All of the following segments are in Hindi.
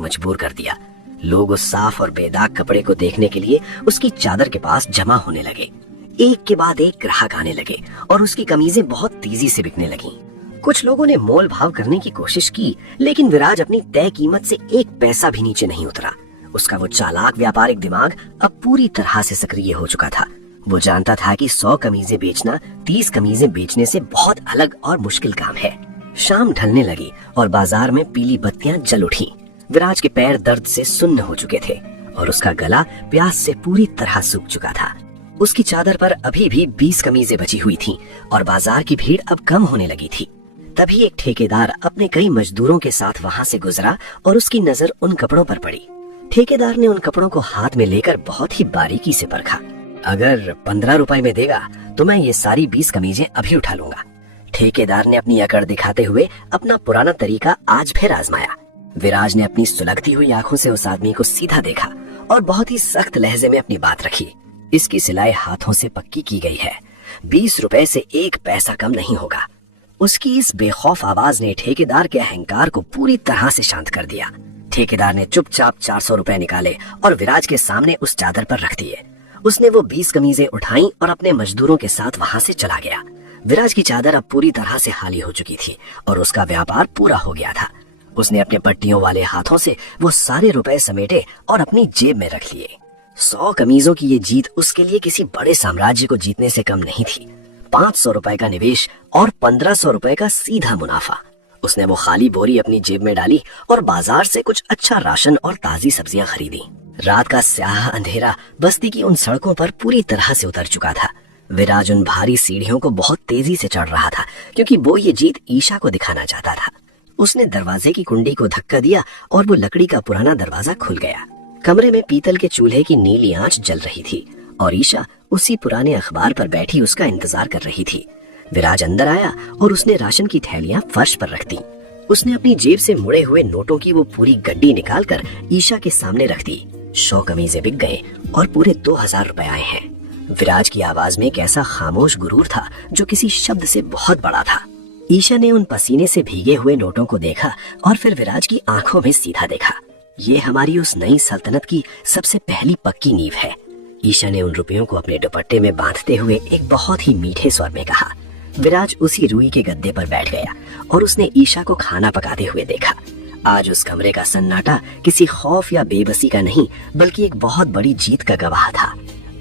मजबूर कर दिया। लोग उस साफ और बेदाग कपड़े को देखने के लिए उसकी चादर के पास जमा होने लगे। एक के बाद एक ग्राहक आने लगे और उसकी कमीजें बहुत तेजी से बिकने लगीं। कुछ लोगों ने मोल भाव करने की कोशिश की, लेकिन विराज अपनी तय कीमत से एक पैसा भी नीचे नहीं उतरा। उसका वो चालाक व्यापारिक दिमाग अब पूरी तरह से सक्रिय हो चुका था। वो जानता था कि 100 कमीजें बेचना 30 कमीजें बेचने से बहुत अलग और मुश्किल काम है। शाम ढलने लगी और बाजार में पीली बत्तियां जल उठी। विराज के पैर दर्द से सुन्न हो चुके थे और उसका गला प्यास से पूरी तरह सूख चुका था। उसकी चादर पर अभी भी 20 कमीजें बची हुई थीं और बाजार की भीड़ अब कम होने लगी थी। तभी एक ठेकेदार अपने कई मजदूरों के साथ वहाँ से गुजरा और उसकी नजर उन कपड़ों पर पड़ी। ठेकेदार ने उन कपड़ों को हाथ में लेकर बहुत ही बारीकी से परखा। अगर 15 रुपए में देगा तो मैं ये सारी 20 कमीजें अभी उठा लूंगा। ठेकेदार ने अपनी अकड़ दिखाते हुए अपना पुराना तरीका आज फिर आजमाया। विराज ने अपनी सुलगती हुई आंखों से उस आदमी को सीधा देखा और बहुत ही सख्त लहजे में अपनी बात रखी। इसकी सिलाई हाथों से पक्की की गई है, 20 रुपए से एक पैसा कम नहीं होगा। उसकी इस बेखौफ आवाज ने ठेकेदार के अहंकार को पूरी तरह से शांत कर दिया। ठेकेदार ने चुपचाप 400 रुपए निकाले और विराज के सामने उस चादर पर रख दिए। उसने वो 20 कमीजें उठाई और अपने मजदूरों के साथ वहां से चला गया। विराज की चादर अब पूरी तरह से खाली हो चुकी थी और उसका व्यापार पूरा हो गया था। उसने अपने पट्टियों वाले हाथों से वो सारे रुपए समेटे और अपनी जेब में रख लिए। 100 कमीजों की ये जीत उसके लिए किसी बड़े साम्राज्य को जीतने से कम नहीं थी। 500 रुपए का निवेश और 1500 रुपए का सीधा मुनाफा। उसने वो खाली बोरी अपनी जेब में डाली और बाजार से कुछ अच्छा राशन और ताजी सब्जियां खरीदी। रात का स्याह अंधेरा बस्ती की उन सड़कों पर पूरी तरह से उतर चुका था। विराज उन भारी सीढ़ियों को बहुत तेजी से चढ़ रहा था क्योंकि वो ये जीत ईशा को दिखाना चाहता था। उसने दरवाजे की कुंडी को धक्का दिया और वो लकड़ी का पुराना दरवाजा खुल गया। कमरे में पीतल के चूल्हे की नीली आंच जल रही थी और ईशा उसी पुराने अखबार पर बैठी उसका इंतजार कर रही थी। विराज अंदर आया और उसने राशन की थैलियां फर्श पर रख दी। उसने अपनी जेब से मुड़े हुए नोटों की वो पूरी गड्डी निकालकर ईशा के सामने रख दी। 100 कमीजें बिक गए और पूरे 2000 रुपए आए हैं। विराज की आवाज में एक ऐसा खामोश गुरूर था जो किसी शब्द से बहुत बड़ा था। ईशा ने उन पसीने से भीगे हुए नोटों को देखा और फिर विराज की आंखों में सीधा देखा। ये हमारी उस नई सल्तनत की सबसे पहली पक्की नींव है। ईशा ने उन रुपयों को अपने दुपट्टे में बांधते हुए एक बहुत ही मीठे स्वर में कहा। विराज उसी रुई के गद्दे पर बैठ गया और उसने ईशा को खाना पकाते हुए देखा। आज उस कमरे का सन्नाटा किसी खौफ या बेबसी का नहीं बल्कि एक बहुत बड़ी जीत का गवाह था।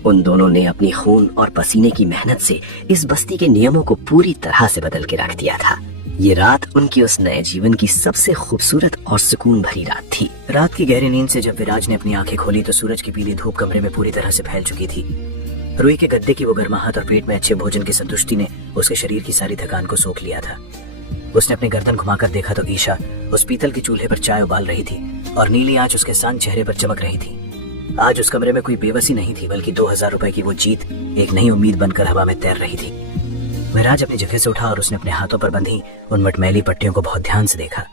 उन दोनों ने अपनी खून और पसीने की मेहनत से इस बस्ती के नियमों को पूरी तरह से बदल के रख दिया था। ये रात उनकी उस नए जीवन की सबसे खूबसूरत और सुकून भरी रात थी। रात की गहरी नींद से जब विराज ने अपनी आंखें खोली तो सूरज की पीली धूप कमरे में पूरी तरह से फैल चुकी थी। रुई के गद्दे की वो गर्माहट और पेट में अच्छे भोजन की संतुष्टि ने उसके शरीर की सारी थकान को सोख लिया था। उसने अपनी गर्दन घुमाकर देखा तो ईशा उस पीतल के चूल्हे पर चाय उबाल रही थी और नीली आंच उसके शांत चेहरे पर चमक रही थी। आज उस कमरे में कोई बेबसी नहीं थी बल्कि 2000 रुपए की वो जीत एक नई उम्मीद बनकर हवा में तैर रही थी। विराज अपनी जगह से उठा और उसने अपने हाथों पर बंधी उन मटमैली पट्टियों को बहुत ध्यान से देखा।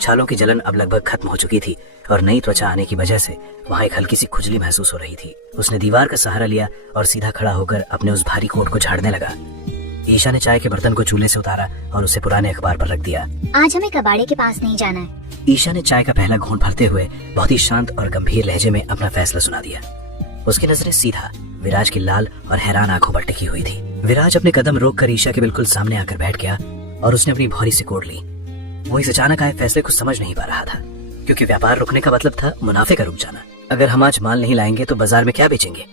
छालों की जलन अब लगभग खत्म हो चुकी थी और नई त्वचा आने की वजह से वहाँ एक हल्की सी खुजली महसूस हो रही थी। उसने दीवार का सहारा लिया और सीधा खड़ा होकर अपने उस भारी कोट को झाड़ने लगा। ईशा ने चाय के बर्तन को चूल्हे से उतारा और उसे पुराने अखबार पर रख दिया। आज हमें कबाड़े के पास नहीं जाना है। ईशा ने चाय का पहला घूंट भरते हुए बहुत ही शांत और गंभीर लहजे में अपना फैसला सुना दिया। उसकी नजरें सीधा विराज की लाल और हैरान आंखों पर टिकी हुई थी। विराज अपने कदम रोककर ईशा के बिल्कुल सामने आकर बैठ गया और उसने अपनी भौरी से कोड़ ली। वो इस अचानक आए फैसले को समझ नहीं पा रहा था क्योंकि व्यापार रुकने का मतलब था मुनाफे का रुक जाना। अगर हम आज माल नहीं लाएंगे तो बाजार में क्या बेचेंगे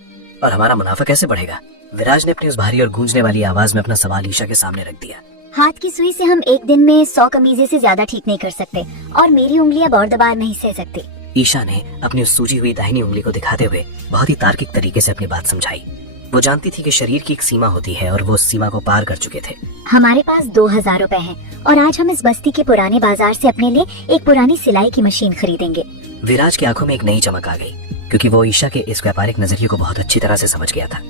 और हमारा मुनाफा कैसे बढ़ेगा? विराज ने अपनी उस भारी और गूंजने वाली आवाज में अपना सवाल ईशा के सामने रख दिया। हाथ की सुई से हम एक दिन में 100 कमीजें से ज्यादा ठीक नहीं कर सकते और मेरी उंगलियां और दबार नहीं सह सकती। ईशा ने अपनी उस सूजी हुई दाहिनी उंगली को दिखाते हुए बहुत ही तार्किक तरीके से अपनी बात समझाई। वो जानती थी कि शरीर की एक सीमा होती है और वो उस सीमा को पार कर चुके थे। हमारे पास 2000 रुपए हैं और आज हम इस बस्ती के पुराने बाजार से अपने लिए एक पुरानी सिलाई की मशीन खरीदेंगे। विराज की आंखों में एक नई चमक आ गई क्योंकि वो ईशा के इस व्यापारिक नजरिए को बहुत अच्छी तरह से समझ गया था।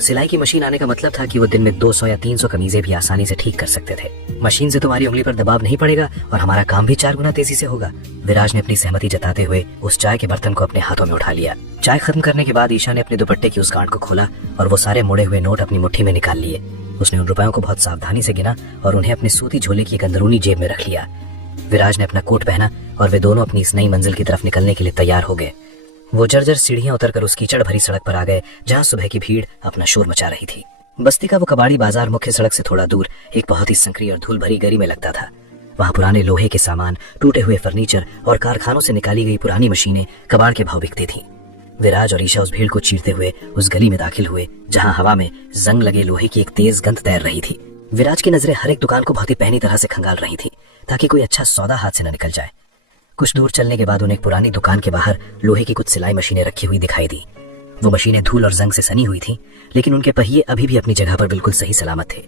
सिलाई की मशीन आने का मतलब था कि वो दिन में 200 या 300 कमीजें भी आसानी से ठीक कर सकते थे। मशीन से तुम्हारी उंगली पर दबाव नहीं पड़ेगा और हमारा काम भी 4 गुना तेजी से होगा। विराज ने अपनी सहमति जताते हुए उस चाय के बर्तन को अपने हाथों में उठा लिया। चाय खत्म करने के बाद ईशा ने अपने दुपट्टे की उस गांठ को खोला और वो सारे मुड़े हुए नोट अपनी मुट्ठी में निकाल लिए। उसने उन रुपयों को बहुत सावधानी से गिना और उन्हें अपने सूती झोले की एक अंदरूनी जेब में रख लिया। विराज ने अपना कोट पहना और वे दोनों अपनी इस नई मंजिल की तरफ निकलने के लिए तैयार हो गए। वो जर्जर सीढ़ियां उतरकर उस कीचड़ भरी सड़क पर आ गए जहां सुबह की भीड़ अपना शोर मचा रही थी। बस्ती का वो कबाड़ी बाजार मुख्य सड़क से थोड़ा दूर एक बहुत ही संकरी और धूल भरी गली में लगता था। वहां पुराने लोहे के सामान, टूटे हुए फर्नीचर और कारखानों से निकाली गई पुरानी मशीनें कबाड़ के भाव बिकती थीं। विराज और ईशा उस भीड़ को चीरते हुए उस गली में दाखिल हुए जहां हवा में जंग लगे लोहे की एक तेज गंध तैर रही थी। विराज की नजरें हर एक दुकान को बहुत ही पैनी तरह से खंगाल रही थी ताकि कोई अच्छा सौदा हाथ से न निकल जाए। कुछ दूर चलने के बाद उन्हें एक पुरानी दुकान के बाहर लोहे की कुछ सिलाई मशीनें रखी हुई दिखाई दी। वो मशीनें धूल और जंग से सनी हुई थी, लेकिन उनके पहिए अभी भी अपनी जगह पर बिल्कुल सही सलामत थे।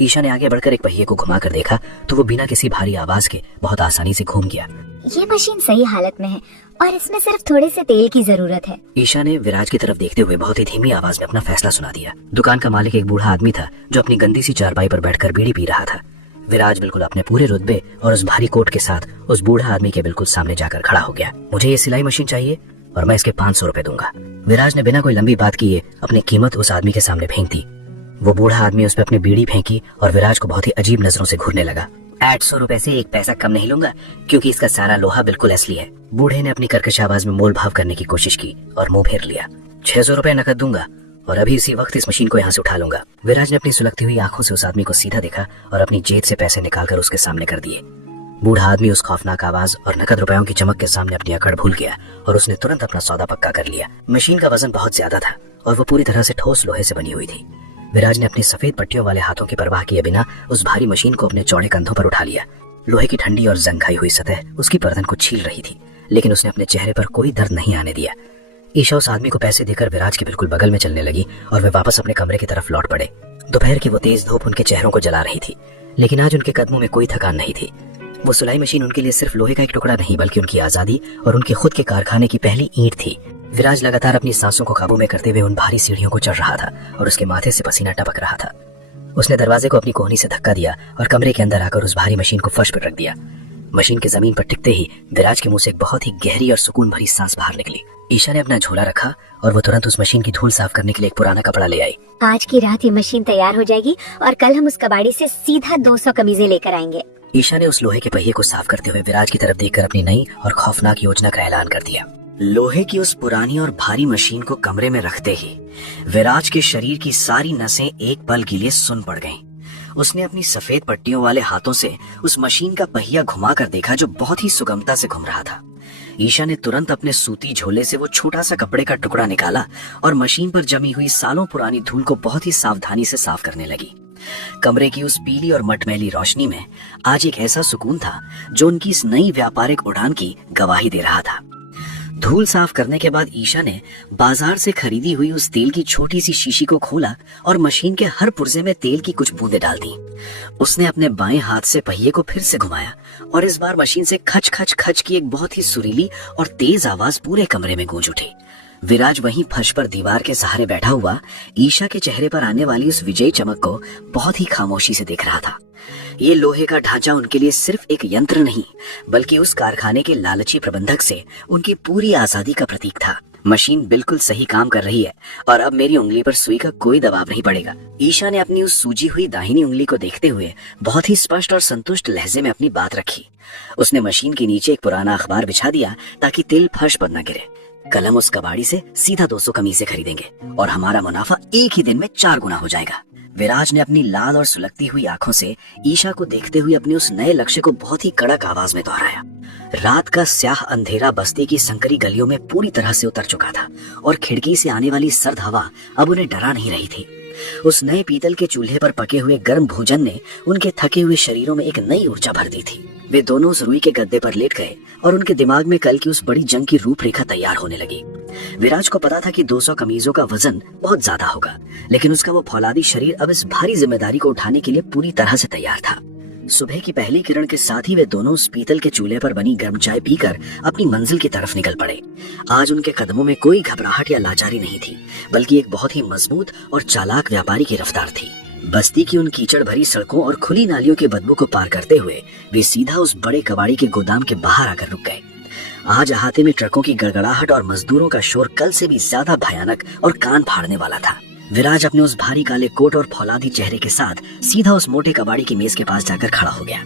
ईशा ने आगे बढ़कर एक पहिए को घुमाकर देखा तो वो बिना किसी भारी आवाज के बहुत आसानी से घूम गया। ये मशीन सही हालत में है और इसमें सिर्फ थोड़े से तेल की जरूरत है। ईशा ने विराज की तरफ देखते हुए बहुत ही धीमी आवाज में अपना फैसला सुना दिया। दुकान का मालिक एक बूढ़ा आदमी था जो अपनी गंदी सी चारपाई पर बैठकर बीड़ी पी रहा था। विराज बिल्कुल अपने पूरे रुतबे और उस भारी कोट के साथ उस बूढ़ा आदमी के बिल्कुल सामने जाकर खड़ा हो गया। मुझे ये सिलाई मशीन चाहिए और मैं इसके 500 रुपए दूंगा। विराज ने बिना कोई लंबी बात किए अपनी कीमत उस आदमी के सामने फेंक दी। वो बूढ़ा आदमी उस पर अपनी बीड़ी फेंकी और विराज को बहुत ही अजीब नजरों से घूरने लगा। 800 रुपए से एक पैसा कम नहीं लूंगा क्योंकि इसका सारा लोहा बिल्कुल असली है। बूढ़े ने अपनी कर्कश आवाज में मोल भाव करने की कोशिश की और मुंह फेर लिया। 600 रुपए नकद दूंगा और अभी इसी वक्त इस मशीन को यहाँ से उठा लूंगा। विराज ने अपनी सुलगती हुई आंखों से उस आदमी को सीधा देखा और अपनी जेब से पैसे निकालकर उसके सामने कर दिए। बूढ़ा आदमी उस खौफनाक आवाज और नकद रुपयों की चमक के सामने अपनी अकड़ भूल गया और उसने तुरंत अपना सौदा पक्का कर लिया। मशीन का वजन बहुत ज्यादा था और वो पूरी तरह से ठोस लोहे से बनी हुई थी। विराज ने अपनी सफेद पट्टियों वाले हाथों की परवाह किए बिना उस भारी मशीन को अपने चौड़े कंधों पर उठा लिया। लोहे की ठंडी और जंग खाई हुई सतह उसकी गर्दन को छील रही थी, लेकिन उसने अपने चेहरे पर कोई दर्द नहीं आने दिया। ईशा उस आदमी को पैसे देकर विराज के बिल्कुल बगल में चलने लगी और वे वापस अपने कमरे की तरफ लौट पड़े। दोपहर की वो तेज धूप उनके चेहरों को जला रही थी, लेकिन आज उनके कदमों में कोई थकान नहीं थी। वो सिलाई मशीन उनके लिए सिर्फ लोहे का एक टुकड़ा नहीं बल्कि उनकी आजादी और उनके खुद के कारखाने की पहली ईंट थी। विराज लगातार अपनी सांसों को काबू में करते हुए उन भारी सीढ़ियों को चढ़ रहा था और उसके माथे से पसीना टपक रहा था। उसने दरवाजे को अपनी कोहनी से धक्का दिया और कमरे के अंदर आकर उस भारी मशीन को फर्श पर रख दिया। मशीन के जमीन पर टिकते ही विराज के मुंह से एक बहुत ही गहरी और सुकून भरी सांस बाहर निकली। ईशा ने अपना झोला रखा और वो तुरंत उस मशीन की धूल साफ करने के लिए एक पुराना कपड़ा ले आई। आज की रात ये मशीन तैयार हो जाएगी और कल हम उस कबाड़ी से सीधा 200 कमीजें लेकर आएंगे। ईशा ने उस लोहे के पहिए को साफ करते हुए विराज की तरफ देखकर अपनी नई और खौफनाक योजना का ऐलान कर दिया। लोहे की उस पुरानी और भारी मशीन को कमरे में रखते ही विराज के शरीर की सारी नसें एक पल के लिए सुन पड़ गईं। उसने अपनी सफेद पट्टियों वाले हाथों से उस मशीन का पहिया घुमाकर देखा जो बहुत ही सुगमता से घूम रहा था। ईशा ने तुरंत अपने सूती झोले से वो छोटा सा कपड़े का टुकड़ा निकाला और मशीन पर जमी हुई सालों पुरानी धूल को बहुत ही सावधानी से साफ करने लगी। कमरे की उस पीली और मटमैली रोशनी में आज एक ऐसा सुकून था जो उनकी इस नई व्यापारिक उड़ान की गवाही दे रहा था। धूल साफ करने के बाद ईशा ने बाजार से खरीदी हुई उस तेल की छोटी सी शीशी को खोला और मशीन के हर पुर्जे में तेल की कुछ बूंदें डाल दी। उसने अपने बाएं हाथ से पहिए को फिर से घुमाया और इस बार मशीन से खच खच खच की एक बहुत ही सुरीली और तेज आवाज पूरे कमरे में गूंज उठी। विराज वहीं फर्श पर दीवार के सहारे बैठा हुआ ईशा के चेहरे पर आने वाली उस विजयी चमक को बहुत ही खामोशी से देख रहा था। ये लोहे का ढांचा उनके लिए सिर्फ एक यंत्र नहीं बल्कि उस कारखाने के लालची प्रबंधक से उनकी पूरी आजादी का प्रतीक था। मशीन बिल्कुल सही काम कर रही है और अब मेरी उंगली पर सुई का कोई दबाव नहीं पड़ेगा। ईशा ने अपनी उस सूजी हुई दाहिनी उंगली को देखते हुए बहुत ही स्पष्ट और संतुष्ट लहजे में अपनी बात रखी। उसने मशीन के नीचे एक पुराना अखबार बिछा दिया ताकि तेल फर्श पर न गिरे। कल हम उस कबाड़ी से सीधा 200 कमीजें खरीदेंगे और हमारा मुनाफा एक ही दिन में 4 गुना हो जाएगा। विराज ने अपनी लाल और सुलगती हुई आंखों से ईशा को देखते हुए अपने उस नए लक्ष्य को बहुत ही कड़क आवाज में दोहराया। रात का स्याह अंधेरा बस्ती की संकरी गलियों में पूरी तरह से उतर चुका था और खिड़की से आने वाली सर्द हवा अब उन्हें डरा नहीं रही थी। उस नए पीतल के चूल्हे पर पके हुए गर्म भोजन ने उनके थके हुए शरीरों में एक नई ऊर्जा भर दी थी। वे दोनों उस रुई के गद्दे पर लेट गए और उनके दिमाग में कल की उस बड़ी जंग की रूपरेखा तैयार होने लगी। विराज को पता था कि 200 कमीजों का वजन बहुत ज्यादा होगा, लेकिन उसका वो फौलादी शरीर अब इस भारी जिम्मेदारी को उठाने के लिए पूरी तरह से तैयार था। सुबह की पहली किरण के साथ ही वे दोनों उस पीतल के चूल्हे पर बनी गर्म चाय पीकर अपनी मंजिल की तरफ निकल पड़े। आज उनके कदमों में कोई घबराहट या लाचारी नहीं थी, बल्कि एक बहुत ही मजबूत और चालाक व्यापारी की रफ्तार थी। बस्ती की उन कीचड़ भरी सड़कों और खुली नालियों के बदबू को पार करते हुए वे सीधा उस बड़े कबाड़ी के गोदाम के बाहर आकर रुक गए। आज अहाते में ट्रकों की गड़गड़ाहट और मजदूरों का शोर कल से भी ज्यादा भयानक और कान फाड़ने वाला था। विराज अपने उस भारी काले कोट और फौलादी चेहरे के साथ सीधा उस मोटे कबाड़ी की मेज के पास जाकर खड़ा हो गया।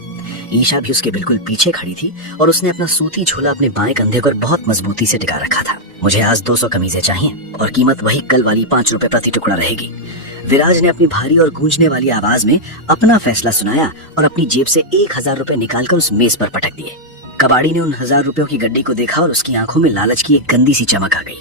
ईशा भी उसके बिल्कुल पीछे खड़ी थी और उसने अपना सूती झोला अपने बाएं कंधे पर बहुत मजबूती से टिका रखा था। मुझे आज 200 कमीजें चाहिए और कीमत वही कल वाली 5 रुपए प्रति टुकड़ा रहेगी। विराज ने अपनी भारी और गूंजने वाली आवाज में अपना फैसला सुनाया और अपनी जेब से 1000 रुपए निकालकर उस मेज पर पटक दिए। कबाड़ी ने उन 1000 रुपयों की गड्डी को देखा और उसकी आंखों में लालच की एक गंदी सी चमक आ गई।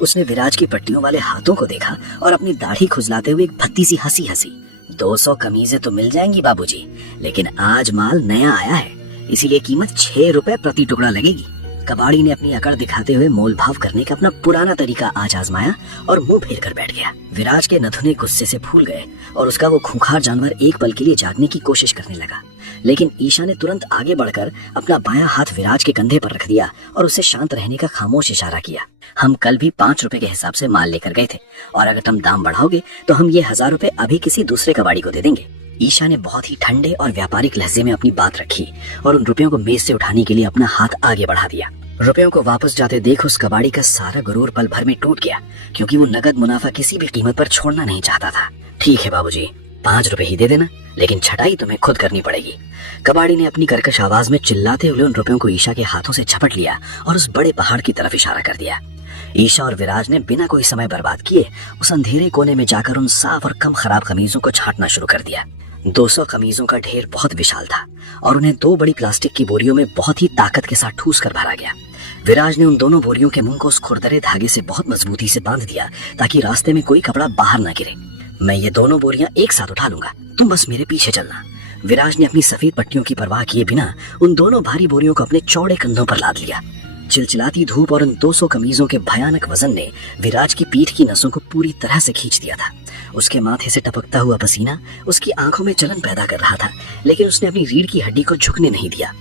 उसने विराज की पट्टियों वाले हाथों को देखा और अपनी दाढ़ी खुजलाते हुए एक भद्दी सी हंसी हंसी। 200 कमीजें तो मिल जाएंगी बाबूजी, लेकिन आज माल नया आया है, इसीलिए कीमत 6 रुपए प्रति टुकड़ा लगेगी। कबाड़ी ने अपनी अकड़ दिखाते हुए मोल भाव करने का अपना पुराना तरीका आज आजमाया और मुंह फेर कर बैठ गया। विराज के नथुने गुस्से से फूल गए और उसका वो खूंखार जानवर एक पल के लिए जागने की कोशिश करने लगा, लेकिन ईशा ने तुरंत आगे बढ़कर अपना बायां हाथ विराज के कंधे पर रख दिया और उसे शांत रहने का खामोश इशारा किया। हम कल भी 5 रुपए के हिसाब से माल लेकर गए थे और अगर तुम दाम बढ़ाओगे तो हम ये 1000 रुपए अभी किसी दूसरे कबाड़ी को दे देंगे। ईशा ने बहुत ही ठंडे और व्यापारिक लहजे में अपनी बात रखी और उन रुपयों को मेज से उठाने के लिए अपना हाथ आगे बढ़ा दिया। रुपयों को वापस जाते देख उस कबाड़ी का सारा गुरूर पल भर में टूट गया, क्योंकि वो नगद मुनाफा किसी भी कीमत पर छोड़ना नहीं चाहता था। ठीक है बाबूजी, 5 रुपए ही दे देना, लेकिन छटाई तुम्हें खुद करनी पड़ेगी। कबाड़ी ने अपनी कर्कश आवाज में चिल्लाते हुए उन रुपयों को ईशा के हाथों से झपट लिया और उस बड़े पहाड़ की तरफ इशारा कर दिया। ईशा और विराज ने बिना कोई समय बर्बाद किए उस अंधेरे कोने में जाकर उन साफ और कम खराब कमीजों को छांटना शुरू कर दिया। 200 कमीजों का ढेर बहुत विशाल था और उन्हें 2 बड़ी प्लास्टिक की बोरियों में बहुत ही ताकत के साथ ठूस कर भरा गया। विराज ने उन दोनों बोरियों के मुंह को उस खुरदरे धागे से बहुत मजबूती से बांध दिया ताकि रास्ते में कोई कपड़ा बाहर न गिरे। मैं ये दोनों बोरियां एक साथ उठा लूंगा, तुम बस मेरे पीछे चलना। विराज ने अपनी सफेद पट्टियों की परवाह किए बिना उन दोनों भारी बोरियों को अपने चौड़े कंधों पर लाद लिया। चिलचिलाती धूप और उन 200 कमीजों के भयानक वजन ने विराज की पीठ की नसों को पूरी तरह से खींच दिया था। उसके माथे से टपकता हुआ पसीना उसकी आंखों में जलन पैदा कर रहा था, लेकिन उसने अपनी रीढ़ की हड्डी को झुकने नहीं दिया।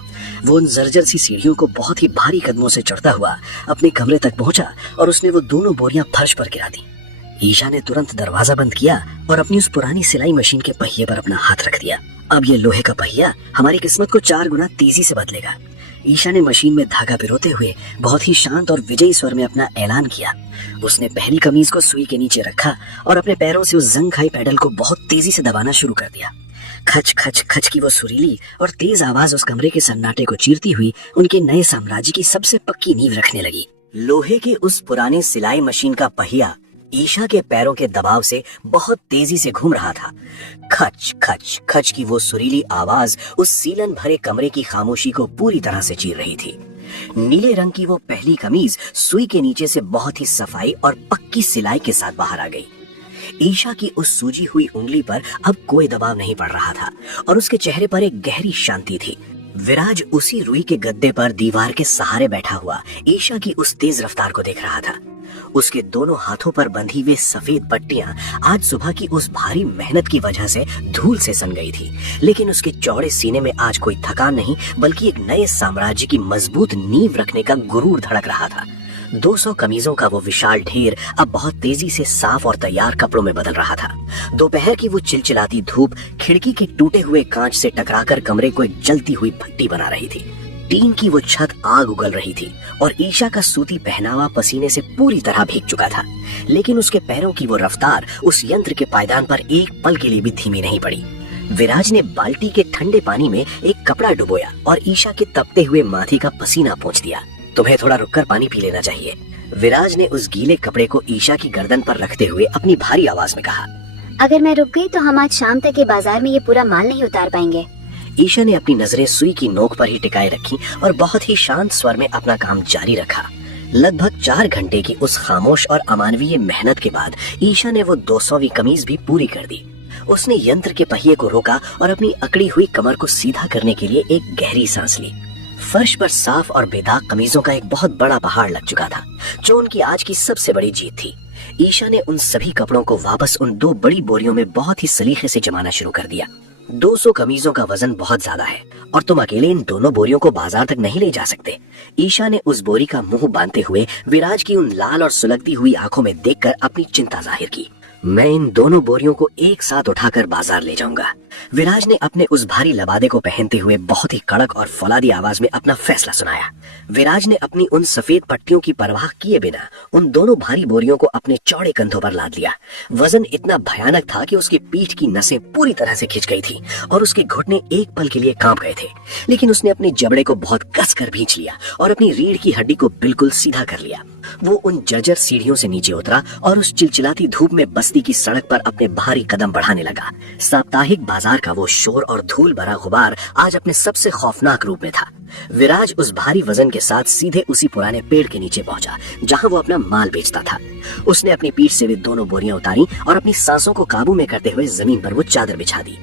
वो उन जर्जर सी सीढ़ियों को बहुत ही भारी कदमों से चढ़ता हुआ अपने कमरे तक पहुंचा और उसने वो दोनों बोरियां फर्श पर गिरा दी। ईशा ने तुरंत दरवाजा बंद किया और अपनी उस पुरानी सिलाई मशीन के पहिए पर अपना हाथ रख दिया। अब ये लोहे का पहिया हमारी किस्मत को 4 गुना तेजी से बदलेगा। ईशा ने मशीन में धागा पिरोते हुए बहुत ही शांत और विजयी स्वर में अपना ऐलान किया। उसने पहली कमीज को सुई के नीचे रखा और अपने पैरों से उस जंग खाई पैडल को बहुत तेजी से दबाना शुरू कर दिया। खच खच खच की वो सुरीली और तेज आवाज उस कमरे के सन्नाटे को चीरती हुई उनके नए साम्राज्य की सबसे पक्की नींव रखने लगी। लोहे की उस पुरानी सिलाई मशीन का पहिया ईशा के पैरों के दबाव से बहुत तेजी से घूम रहा था। खच खच खच की वो सुरीली आवाज उस सीलन भरे कमरे की खामोशी को पूरी तरह से चीर रही थी। नीले रंग की वो पहली कमीज सुई के नीचे से बहुत ही सफाई और पक्की सिलाई के साथ बाहर आ गई। ईशा की उस सूजी हुई उंगली पर अब कोई दबाव नहीं पड़ रहा था और उसके चेहरे पर एक गहरी शांति थी। विराज उसी रुई के गद्दे पर दीवार के सहारे बैठा हुआ ईशा की उस तेज रफ्तार को देख रहा था। उसके दोनों हाथों पर बंधी हुई सफेद पट्टियां आज सुबह की उस भारी मेहनत की वजह से धूल से सन गई थी, लेकिन उसके चौड़े सीने में आज कोई थकान नहीं बल्कि एक नए साम्राज्य की मजबूत नींव रखने का गुरूर धड़क रहा था। 200 कमीजों का वो विशाल ढेर अब बहुत तेजी से साफ और तैयार कपड़ों में बदल रहा था। दोपहर की वो चिलचिलाती धूप खिड़की के टूटे हुए कांच से टकराकर कमरे को एक जलती हुई भट्टी बना रही थी। टीन की वो छत आग उगल रही थी और ईशा का सूती पहनावा पसीने से पूरी तरह भीग चुका था, लेकिन उसके पैरों की वो रफ्तार उस यंत्र के पायदान पर एक पल के लिए भी धीमी नहीं पड़ी। विराज ने बाल्टी के ठंडे पानी में एक कपड़ा डुबोया और ईशा के तपते हुए माथे का पसीना पोंछ दिया। तुम्हें थोड़ा रुककर पानी पी लेना चाहिए, विराज ने उस गीले कपड़े को ईशा की गर्दन पर रखते हुए अपनी भारी आवाज में कहा। अगर मैं रुक गई तो हम आज शाम तक ये बाजार में ये पूरा माल नहीं उतार पाएंगे। ईशा ने अपनी नजरें सुई की नोक पर ही टिकाए रखी और बहुत ही शांत स्वर में अपना काम जारी रखा। लगभग 4 घंटे की उस खामोश और अमानवीय मेहनत के बाद ईशा ने वो 200वीं कमीज भी पूरी कर दी। उसने यंत्र के पहिए को रोका और अपनी अकड़ी हुई कमर को सीधा करने के लिए एक गहरी सांस ली। फर्श पर साफ और बेदाग कमीजों का एक बहुत बड़ा पहाड़ लग चुका था, जो उनकी आज की सबसे बड़ी जीत थी। ईशा ने उन सभी कपड़ों को वापस उन 2 बड़ी बोरियों में बहुत ही सलीके से जमाना शुरू कर दिया। 200 कमीजों का वजन बहुत ज्यादा है और तुम अकेले इन दोनों बोरियों को बाजार तक नहीं ले जा सकते। ईशा ने उस बोरी का मुंह बांधते हुए विराज की उन लाल और सुलगती हुई आंखों में देखकर अपनी चिंता जाहिर की। मैं इन दोनों बोरियों को एक साथ उठाकर बाजार ले जाऊंगा। विराज ने अपने उस भारी लबादे को पहनते हुए बहुत ही कड़क और फौलादी आवाज में अपना फैसला सुनाया। विराज ने अपनी उन सफेद पट्टियों की परवाह किए बिना उन दोनों भारी बोरियों को अपने चौड़े कंधों पर लाद लिया। वजन इतना भयानक था कि उसकी पीठ की नसें पूरी तरह से खिंच गई थी और उसके घुटने एक पल के लिए कांप गए थे, लेकिन उसने अपने जबड़े को बहुत कसकर भींच लिया और अपनी रीढ़ की हड्डी को बिल्कुल सीधा कर लिया। वो उन जर्जर सीढ़ियों से नीचे उतरा और उस चिलचिलाती धूप में बस्ती की सड़क पर अपने भारी कदम बढ़ाने लगा। साप्ताहिक बाजार का वो शोर और धूल भरा गुबार आज अपने सबसे खौफनाक रूप में था। विराज उस भारी वजन के साथ सीधे उसी पुराने पेड़ के नीचे पहुंचा जहां वो अपना माल बेचता था। उसने अपनी पीठ से वे दोनों बोरियां उतारी और अपनी सांसों को काबू में करते हुए जमीन पर वो चादर बिछा दी।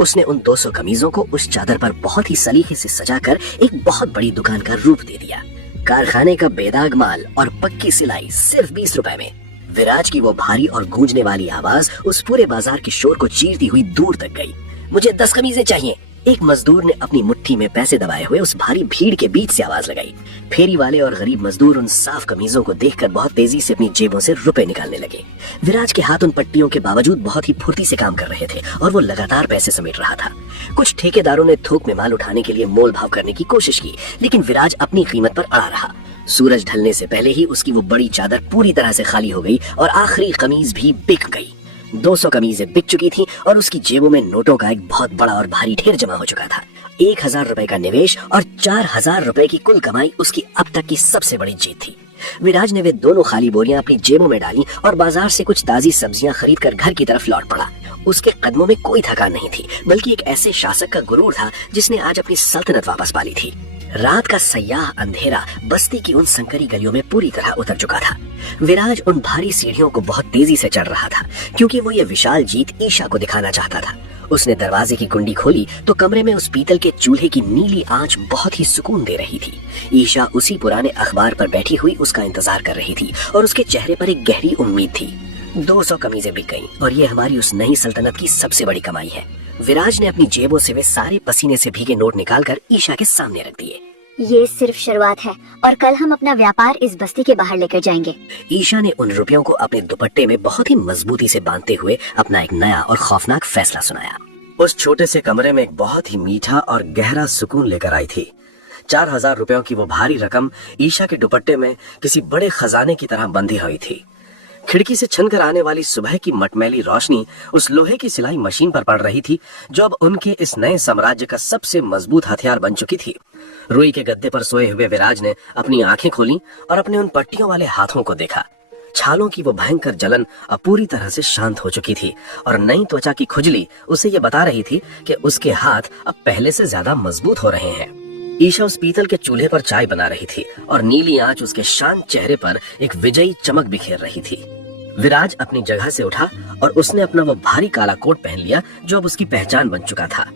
उसने उन 200 कमीजों को उस चादर पर बहुत ही सलीके से सजाकर एक बहुत बड़ी दुकान का रूप दे दिया। कारखाने का बेदाग माल और पक्की सिलाई सिर्फ 20 रुपए में। विराज की वो भारी और गूंजने वाली आवाज उस पूरे बाजार के शोर को चीरती हुई दूर तक गई। मुझे 10 कमीजें चाहिए। एक मजदूर ने अपनी मुट्ठी में पैसे दबाए हुए उस भारी भीड़ के बीच से आवाज लगाई। फेरी वाले और गरीब मजदूर उन साफ कमीजों को देखकर बहुत तेजी से अपनी जेबों से रुपए निकालने लगे। विराज के हाथ उन पट्टियों के बावजूद बहुत ही फुर्ती से काम कर रहे थे और वो लगातार पैसे समेट रहा था। कुछ ठेकेदारों ने थोक में माल उठाने के लिए मोल भाव करने की कोशिश की, लेकिन विराज अपनी कीमत पर अड़ा रहा। सूरज ढलने से पहले ही उसकी वो बड़ी चादर पूरी तरह से खाली हो गई और आखिरी कमीज भी बिक गई। 200 कमीजें बिक चुकी थी और उसकी जेबों में नोटों का एक बहुत बड़ा और भारी ढेर जमा हो चुका था। 1000 रुपए का निवेश और 4000 रुपए की कुल कमाई उसकी अब तक की सबसे बड़ी जीत थी। विराज ने वे दोनों खाली बोरियां अपनी जेबों में डाली और बाजार से कुछ ताजी सब्जियां खरीद कर घर की तरफ लौट पड़ा। उसके कदमों में कोई थकान नहीं थी, बल्कि एक ऐसे शासक का गुरूर था जिसने आज अपनी सल्तनत वापस पा ली थी। रात का सयाह अंधेरा बस्ती की उन संकरी गलियों में पूरी तरह उतर चुका था। विराज उन भारी सीढ़ियों को बहुत तेजी से चढ़ रहा था, क्योंकि वो ये विशाल जीत ईशा को दिखाना चाहता था। उसने दरवाजे की कुंडी खोली तो कमरे में उस पीतल के चूल्हे की नीली आंच बहुत ही सुकून दे रही थी। ईशा उसी पुराने अखबार पर बैठी हुई उसका इंतजार कर रही थी और उसके चेहरे पर एक गहरी उम्मीद थी। 200 कमीजें बिक गईं और ये हमारी उस नई सल्तनत की सबसे बड़ी कमाई है। विराज ने अपनी जेबों से वे सारे पसीने से भीगे नोट निकालकर ईशा के सामने रख दिए। ये सिर्फ शुरुआत है और कल हम अपना व्यापार इस बस्ती के बाहर लेकर जाएंगे। ईशा ने उन रुपयों को अपने दुपट्टे में बहुत ही मजबूती से बांधते हुए अपना एक नया और खौफनाक फैसला सुनाया। उस छोटे से कमरे में एक बहुत ही मीठा और गहरा सुकून लेकर आई थी। 4000 रुपयों की वो भारी रकम ईशा के दुपट्टे में किसी बड़े खजाने की तरह बंधी हुई थी। खिड़की से छनकर आने वाली सुबह की मटमैली रोशनी उस लोहे की सिलाई मशीन पर पड़ रही थी, जो अब उनके इस नए साम्राज्य का सबसे मजबूत हथियार बन चुकी थी। रुई के गद्दे पर सोए हुए विराज ने अपनी आंखें खोली और अपने उन पट्टियों वाले हाथों को देखा। छालों की वो भयंकर जलन अब पूरी तरह से शांत हो चुकी थी और नई त्वचा की खुजली उसे ये बता रही थी कि उसके हाथ अब पहले से ज्यादा मजबूत हो रहे हैं। ईशा उस पीतल के चूल्हे पर चाय बना रही थी और नीली आंच उसके शांत चेहरे पर एक विजयी चमक बिखेर रही थी। विराज अपनी जगह से उठा और उसने अपना वो भारी काला कोट पहन लिया जो अब उसकी पहचान बन चुका था।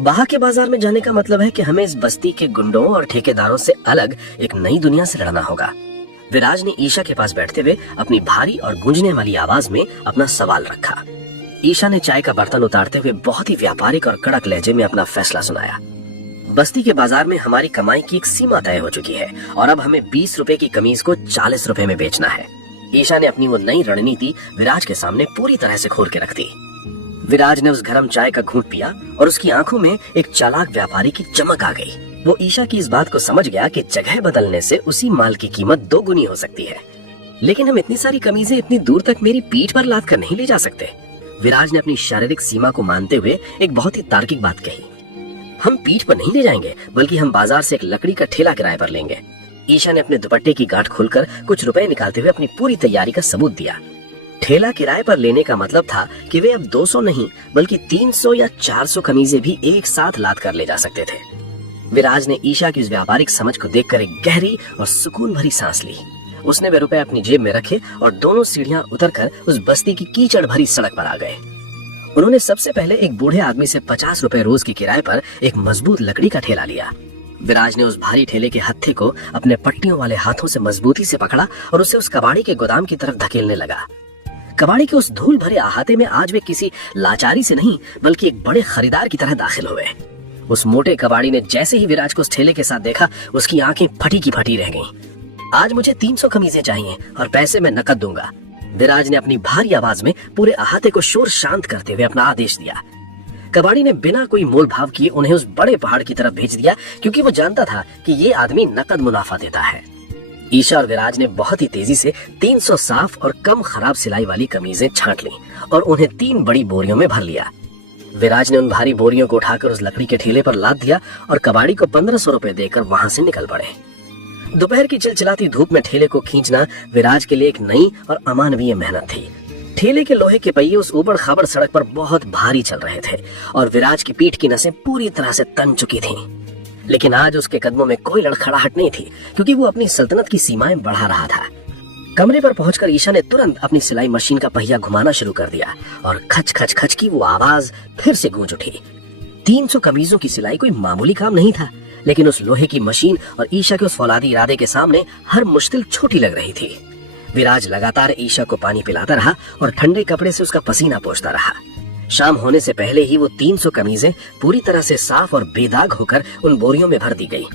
बाहर के बाजार में जाने का मतलब है कि हमें इस बस्ती के गुंडों और ठेकेदारों से अलग एक नई दुनिया से लड़ना होगा। विराज ने ईशा के पास बैठते हुए अपनी भारी और गूंजने वाली आवाज में अपना सवाल रखा। ईशा ने चाय का बर्तन उतारते हुए बहुत ही व्यापारिक और कड़क लहजे में अपना फैसला सुनाया। बस्ती के बाजार में हमारी कमाई की एक सीमा तय हो चुकी है और अब हमें 20 रुपए की कमीज को 40 रुपए में बेचना है। ईशा ने अपनी वो नई रणनीति विराज के सामने पूरी तरह से खोल के रख दी। विराज ने उस गर्म चाय का घूंट पिया और उसकी आंखों में एक चालाक व्यापारी की चमक आ गई। वो ईशा की इस बात को समझ गया कि जगह बदलने से उसी माल की कीमत 2 गुनी हो सकती है, लेकिन हम इतनी सारी कमीजें इतनी दूर तक मेरी पीठ पर लाद कर नहीं ले जा सकते। विराज ने अपनी शारीरिक सीमा को मानते हुए एक बहुत ही तार्किक बात कही। हम पीठ पर नहीं ले जाएंगे, बल्कि हम बाजार से एक लकड़ी का ठेला किराए पर लेंगे। ईशा ने अपने दुपट्टे की गांठ खोलकर कुछ रुपए निकालते हुए अपनी पूरी तैयारी का सबूत दिया। ठेला किराए पर लेने का मतलब था कि वे अब 200 नहीं बल्कि 300 या 400 कमीजें भी एक साथ लाद कर ले जा सकते थे। विराज ने ईशा की उस व्यापारिक समझ को देखकर एक गहरी और सुकून भरी सांस ली। उसने वे रुपए अपनी जेब में रखे और दोनों सीढ़ियां उतरकर उस बस्ती की कीचड़ भरी सड़क पर आ गए। उन्होंने सबसे पहले एक बूढ़े आदमी से 50 रुपए रोज के किराए पर एक मजबूत लकड़ी का ठेला लिया। विराज ने उस भारी ठेले के हत्थे को अपने पट्टियों वाले हाथों से मजबूती से पकड़ा और उसे उस कबाड़ी के गोदाम की तरफ धकेलने लगा। कबाड़ी के उस धूल भरे अहाते में आज वे किसी लाचारी से नहीं बल्कि एक बड़े खरीदार की तरह दाखिल हुए। उस मोटे कबाड़ी ने जैसे ही विराज को उस ठेले के साथ देखा, उसकी आंखें फटी की फटी रह गईं। आज मुझे 300 कमीजें चाहिए और पैसे मैं नकद दूंगा। विराज ने अपनी भारी आवाज में पूरे अहाते को शोर शांत करते हुए अपना आदेश दिया। कबाड़ी ने बिना कोई मोल भाव किए उन्हें उस बड़े पहाड़ की तरफ भेज दिया, क्योंकि वो जानता था कि ये आदमी नकद मुनाफा देता है। ईशा और विराज ने बहुत ही तेजी से 300 साफ और कम खराब सिलाई वाली कमीजें छांट ली और उन्हें 3 बड़ी बोरियों में भर लिया। विराज ने उन भारी बोरियों को उठाकर उस लकड़ी के ठेले पर लाद दिया और कबाड़ी को 1500 रुपए देकर वहां से निकल पड़े। दोपहर की चिलचिलाती धूप में ठेले को खींचना विराज के लिए एक नई और अमानवीय मेहनत थी। ठेले के लोहे के पहिए उस ऊबड़ खाबड़ सड़क पर बहुत भारी चल रहे थे और विराज की पीठ की नसें पूरी तरह से तन चुकी थीं। लेकिन आज उसके कदमों में कोई लड़खड़ाहट नहीं थी, क्योंकि वो अपनी सल्तनत की सीमाएं बढ़ा रहा था। कमरे पर पहुंचकर ईशा ने तुरंत अपनी सिलाई मशीन का पहिया घुमाना शुरू कर दिया और खच खच खच की वो आवाज फिर से गूंज उठी। 300 कमीजों की सिलाई कोई मामूली काम नहीं था, लेकिन उस लोहे की मशीन और ईशा के उस फौलादी इरादे के सामने हर मुश्किल छोटी लग रही थी। विराज लगातार ईशा को पानी पिलाता रहा और ठंडे कपड़े से उसका पसीना पोंछता रहा। शाम होने से पहले ही वो 300 कमीजें पूरी तरह से साफ और बेदाग होकर उन बोरियों में भर दी गई।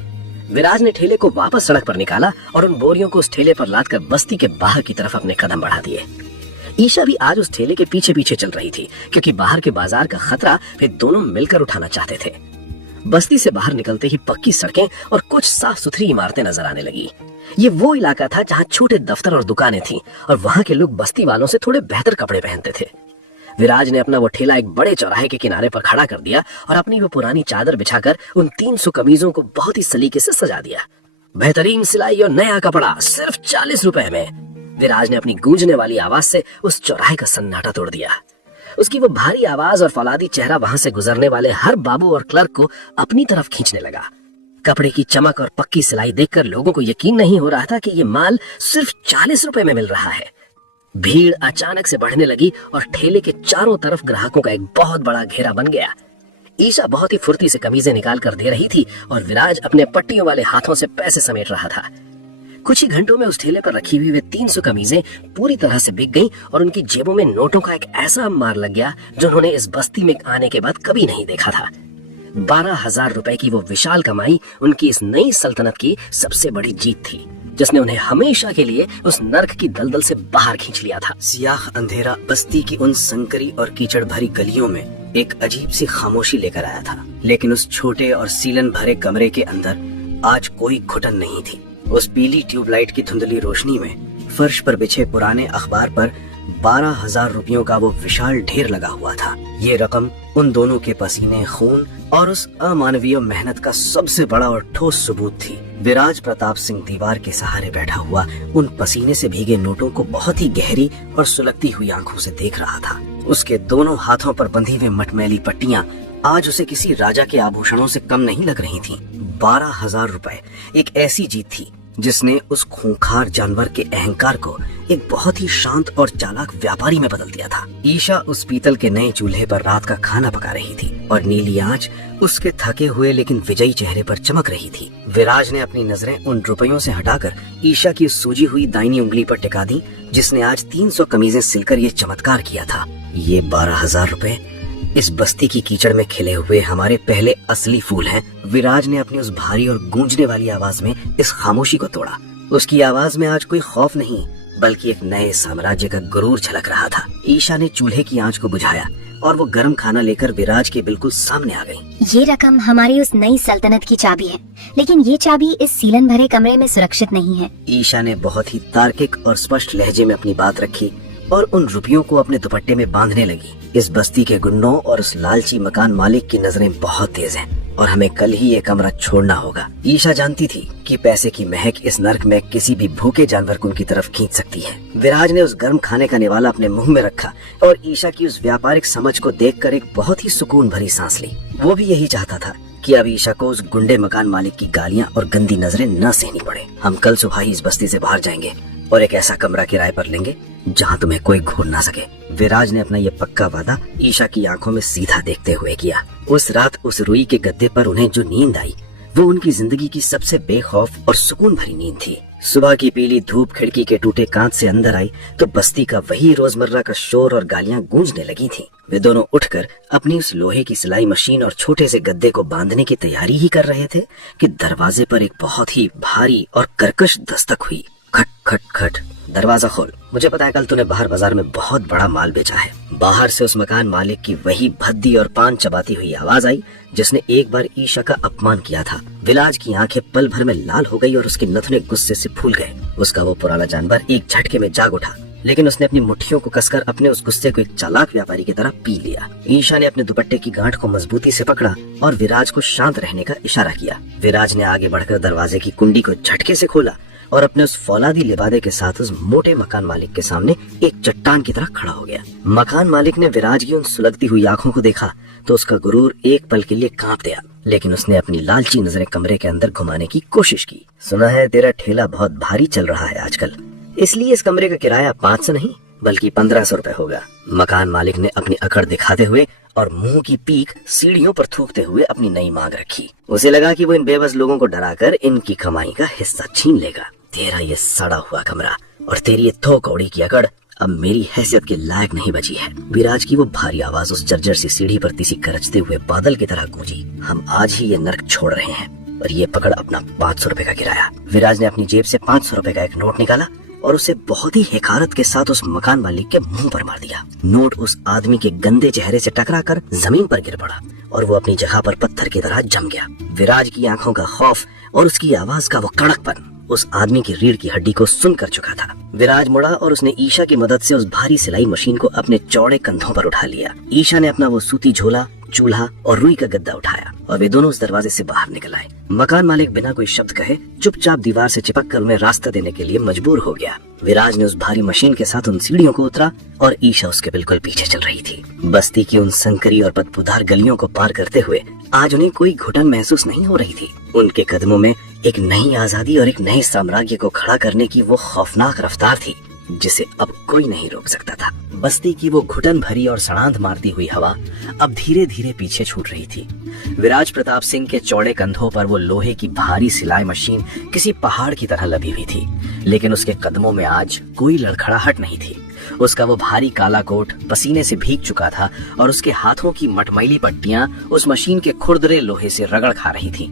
विराज ने ठेले को वापस सड़क पर निकाला और उन बोरियों को उस ठेले पर लादकर बस्ती के बाहर की तरफ अपने कदम बढ़ा दिए। ईशा भी आज उस ठेले के पीछे पीछे चल रही थी, क्योंकि बाहर के बाजार का खतरा वे दोनों मिलकर उठाना चाहते थे। बस्ती से बाहर निकलते ही पक्की सड़कें और कुछ साफ सुथरी इमारतें नजर आने लगी। ये वो इलाका था जहाँ छोटे दफ्तर और दुकानें थीं और वहाँ के लोग बस्ती वालों से थोड़े बेहतर कपड़े पहनते थे। विराज ने अपना वो ठेला एक बड़े चौराहे के किनारे पर खड़ा कर दिया और अपनी वो पुरानी चादर बिछाकर उन 300 कमीजों को बहुत ही सलीके से सजा दिया। बेहतरीन सिलाई और नया कपड़ा सिर्फ 40 रुपए में। विराज ने अपनी गूंजने वाली आवाज से उस चौराहे का सन्नाटा तोड़ दिया। उसकी वो भारी आवाज और फौलादी चेहरा वहां से गुजरने वाले हर बाबू और क्लर्क को अपनी तरफ खींचने लगा। कपड़े की चमक और पक्की सिलाई देखकर लोगों को यकीन नहीं हो रहा था कि ये माल सिर्फ 40 रुपए में मिल रहा है। भीड़ अचानक से बढ़ने लगी और ठेले के चारों तरफ ग्राहकों का एक बहुत बड़ा घेरा बन गया। ईशा बहुत ही फुर्ती से कमीजें निकाल कर दे रही थी और विराज अपने पट्टियों वाले हाथों से पैसे समेट रहा था। कुछ ही घंटों में उस ठेले पर रखी हुई वे 300 कमीजें पूरी तरह से बिक गईं और उनकी जेबों में नोटों का एक ऐसा मार लग गया जो उन्होंने इस बस्ती में आने के बाद कभी नहीं देखा था। 12,000 रुपए की वो विशाल कमाई उनकी इस नई सल्तनत की सबसे बड़ी जीत थी, जिसने उन्हें हमेशा के लिए उस नर्क की दलदल से बाहर खींच लिया था। सियाह अंधेरा बस्ती की उन संकरी और कीचड़ भरी गलियों में एक अजीब सी खामोशी लेकर आया था। लेकिन उस छोटे और सीलन भरे कमरे के अंदर आज कोई घुटन नहीं थी। उस पीली ट्यूबलाइट की धुंधली रोशनी में फर्श पर बिछे पुराने अखबार पर 12,000 रुपयों का वो विशाल ढेर लगा हुआ था। ये रकम उन दोनों के पसीने, खून और उस अमानवीय मेहनत का सबसे बड़ा और ठोस सबूत थी। विराज प्रताप सिंह दीवार के सहारे बैठा हुआ उन पसीने से भीगे नोटों को बहुत ही गहरी और सुलगती हुई आंखों से देख रहा था। उसके दोनों हाथों पर बंधी हुई मटमैली पट्टियां आज उसे किसी राजा के आभूषणों से कम नहीं लग रही थीं। 12,000 रुपए एक ऐसी जीत थी जिसने उस खूंखार जानवर के अहंकार को एक बहुत ही शांत और चालाक व्यापारी में बदल दिया था। ईशा उस पीतल के नए चूल्हे पर रात का खाना पका रही थी और नीली आंच उसके थके हुए लेकिन विजयी चेहरे पर चमक रही थी। विराज ने अपनी नजरें उन रुपयों से हटाकर ईशा की सूजी हुई दाहिनी उंगली पर टिका दी, जिसने आज 300 कमीजें सिलकर ये चमत्कार किया था। ये 12,000 रुपए इस बस्ती की कीचड़ में खिले हुए हमारे पहले असली फूल हैं। विराज ने अपनी उस भारी और गूंजने वाली आवाज में इस खामोशी को तोड़ा। उसकी आवाज में आज कोई खौफ नहीं, बल्कि एक नए साम्राज्य का गुरूर झलक रहा था। ईशा ने चूल्हे की आंच को बुझाया और वो गर्म खाना लेकर विराज के बिल्कुल सामने आ गई। ये रकम हमारी उस नई सल्तनत की चाबी है, लेकिन ये चाबी इस सीलन भरे कमरे में सुरक्षित नहीं है। ईशा ने बहुत ही तार्किक और स्पष्ट लहजे में अपनी बात रखी और उन रुपयों को अपने दुपट्टे में बांधने लगी। इस बस्ती के गुंडों और उस लालची मकान मालिक की नजरें बहुत तेज हैं और हमें कल ही ये कमरा छोड़ना होगा। ईशा जानती थी कि पैसे की महक इस नर्क में किसी भी भूखे जानवर को उनकी तरफ खींच सकती है। विराज ने उस गर्म खाने का निवाला अपने मुंह में रखा और ईशा की उस व्यापारिक समझ को देखकर एक बहुत ही सुकून भरी सांस ली। वो भी यही चाहता था कि अब ईशा को उस गुंडे मकान मालिक की गालियां और गंदी नजरें न सहनी पड़े। हम कल सुबह ही इस बस्ती से बाहर जाएंगे और एक ऐसा कमरा किराए पर लेंगे जहां तुम्हें कोई घूर ना सके। विराज ने अपना ये पक्का वादा ईशा की आंखों में सीधा देखते हुए किया। उस रात उस रुई के गद्दे पर उन्हें जो नींद आई वो उनकी जिंदगी की सबसे बेखौफ और सुकून भरी नींद थी। सुबह की पीली धूप खिड़की के टूटे कांच से अंदर आई तो बस्ती का वही रोजमर्रा का शोर और गालियां गूंजने लगी थी। वे दोनों उठकर अपनी उस लोहे की सिलाई मशीन और छोटे से गद्दे को बांधने की तैयारी ही कर रहे थे कि दरवाजे पर एक बहुत ही भारी और कर्कश दस्तक हुई। खट खट खट। दरवाजा खोल, मुझे पता है कल तूने बाहर बाजार में बहुत बड़ा माल बेचा है। बाहर से उस मकान मालिक की वही भद्दी और पान चबाती हुई आवाज आई जिसने एक बार ईशा का अपमान किया था। विराज की आंखें पल भर में लाल हो गई और उसके नथुने गुस्से से फूल गए। उसका वो पुराना जानवर एक झटके में जाग उठा, लेकिन उसने अपनी मुट्ठियों को कसकर अपने उस गुस्से को एक चालाक व्यापारी की तरह पी लिया। ईशा ने अपने दुपट्टे की गांठ को मजबूती से पकड़ा और विराज को शांत रहने का इशारा किया। विराज ने आगे बढ़कर दरवाजे की कुंडी को झटके से खोला और अपने उस फौलादी लिबादे के साथ उस मोटे मकान मालिक के सामने एक चट्टान की तरह खड़ा हो गया। मकान मालिक ने विराज की उन सुलगती हुई आंखों को देखा तो उसका गुरूर एक पल के लिए कांप गया, लेकिन उसने अपनी लालची नजरें कमरे के अंदर घुमाने की कोशिश की। सुना है तेरा ठेला बहुत भारी चल रहा है आजकल, इसलिए इस कमरे का किराया 500 नहीं बल्कि 1500 रुपए होगा। मकान मालिक ने अपनी अकड़ दिखाते हुए और मुंह की पीक सीढ़ियों पर थूकते हुए अपनी नई मांग रखी। उसे लगा कि वो इन बेबस लोगों को डराकर इनकी कमाई का हिस्सा छीन लेगा। तेरा ये सड़ा हुआ कमरा और तेरी ये थो कौड़ी की अकड़ अब मेरी हैसियत के लायक नहीं बची है। विराज की वो भारी आवाज उस जर्जर सी सीढ़ी पर तीसी करचते हुए बादल की तरह गूंजी। हम आज ही ये नर्क छोड़ रहे हैं और ये पकड़ अपना 500 रुपए का किराया। विराज ने अपनी जेब से 500 रुपए का एक नोट निकाला और उसे बहुत ही हिकारत के साथ उस मकान मालिक के मुंह पर मार दिया। नोट उस आदमी के गंदे चेहरे से टकराकर जमीन पर गिर पड़ा और वो अपनी जगह पर पत्थर की तरह जम गया। विराज की आंखों का खौफ और उसकी आवाज का वो कड़कपन उस आदमी की रीढ़ की हड्डी को सुन कर चुका था। विराज मुड़ा और उसने ईशा की मदद से उस भारी सिलाई मशीन को अपने चौड़े कंधों पर उठा लिया। ईशा ने अपना वो सूती झोला, चूल्हा और रुई का गद्दा उठाया और वे दोनों उस दरवाजे से बाहर निकल आए। मकान मालिक बिना कोई शब्द कहे चुपचाप दीवार से चिपक कर उन्हें रास्ता देने के लिए मजबूर हो गया। विराज ने उस भारी मशीन के साथ उन सीढ़ियों को उतरा और ईशा उसके बिल्कुल पीछे चल रही थी। बस्ती की उन संकरी और बदबूदार गलियों को पार करते हुए आज उन्हें कोई घुटन महसूस नहीं हो रही थी। उनके कदमों में एक नई आजादी और एक नए साम्राज्य को खड़ा करने की वो खौफनाक रफ्तार थी जिसे अब कोई नहीं रोक सकता था। बस्ती की वो घुटन भरी और सड़ांध मारती हुई हवा अब धीरे धीरे पीछे छूट रही थी। विराज प्रताप सिंह के चौड़े कंधों पर वो लोहे की भारी सिलाई मशीन किसी पहाड़ की तरह लदी हुई थी, लेकिन उसके कदमों में आज कोई लड़खड़ाहट नहीं थी। उसका वो भारी काला कोट पसीने से भीग चुका था और उसके हाथों की मटमैली पट्टियां उस मशीन के खुरदरे लोहे से रगड़ खा रही थी।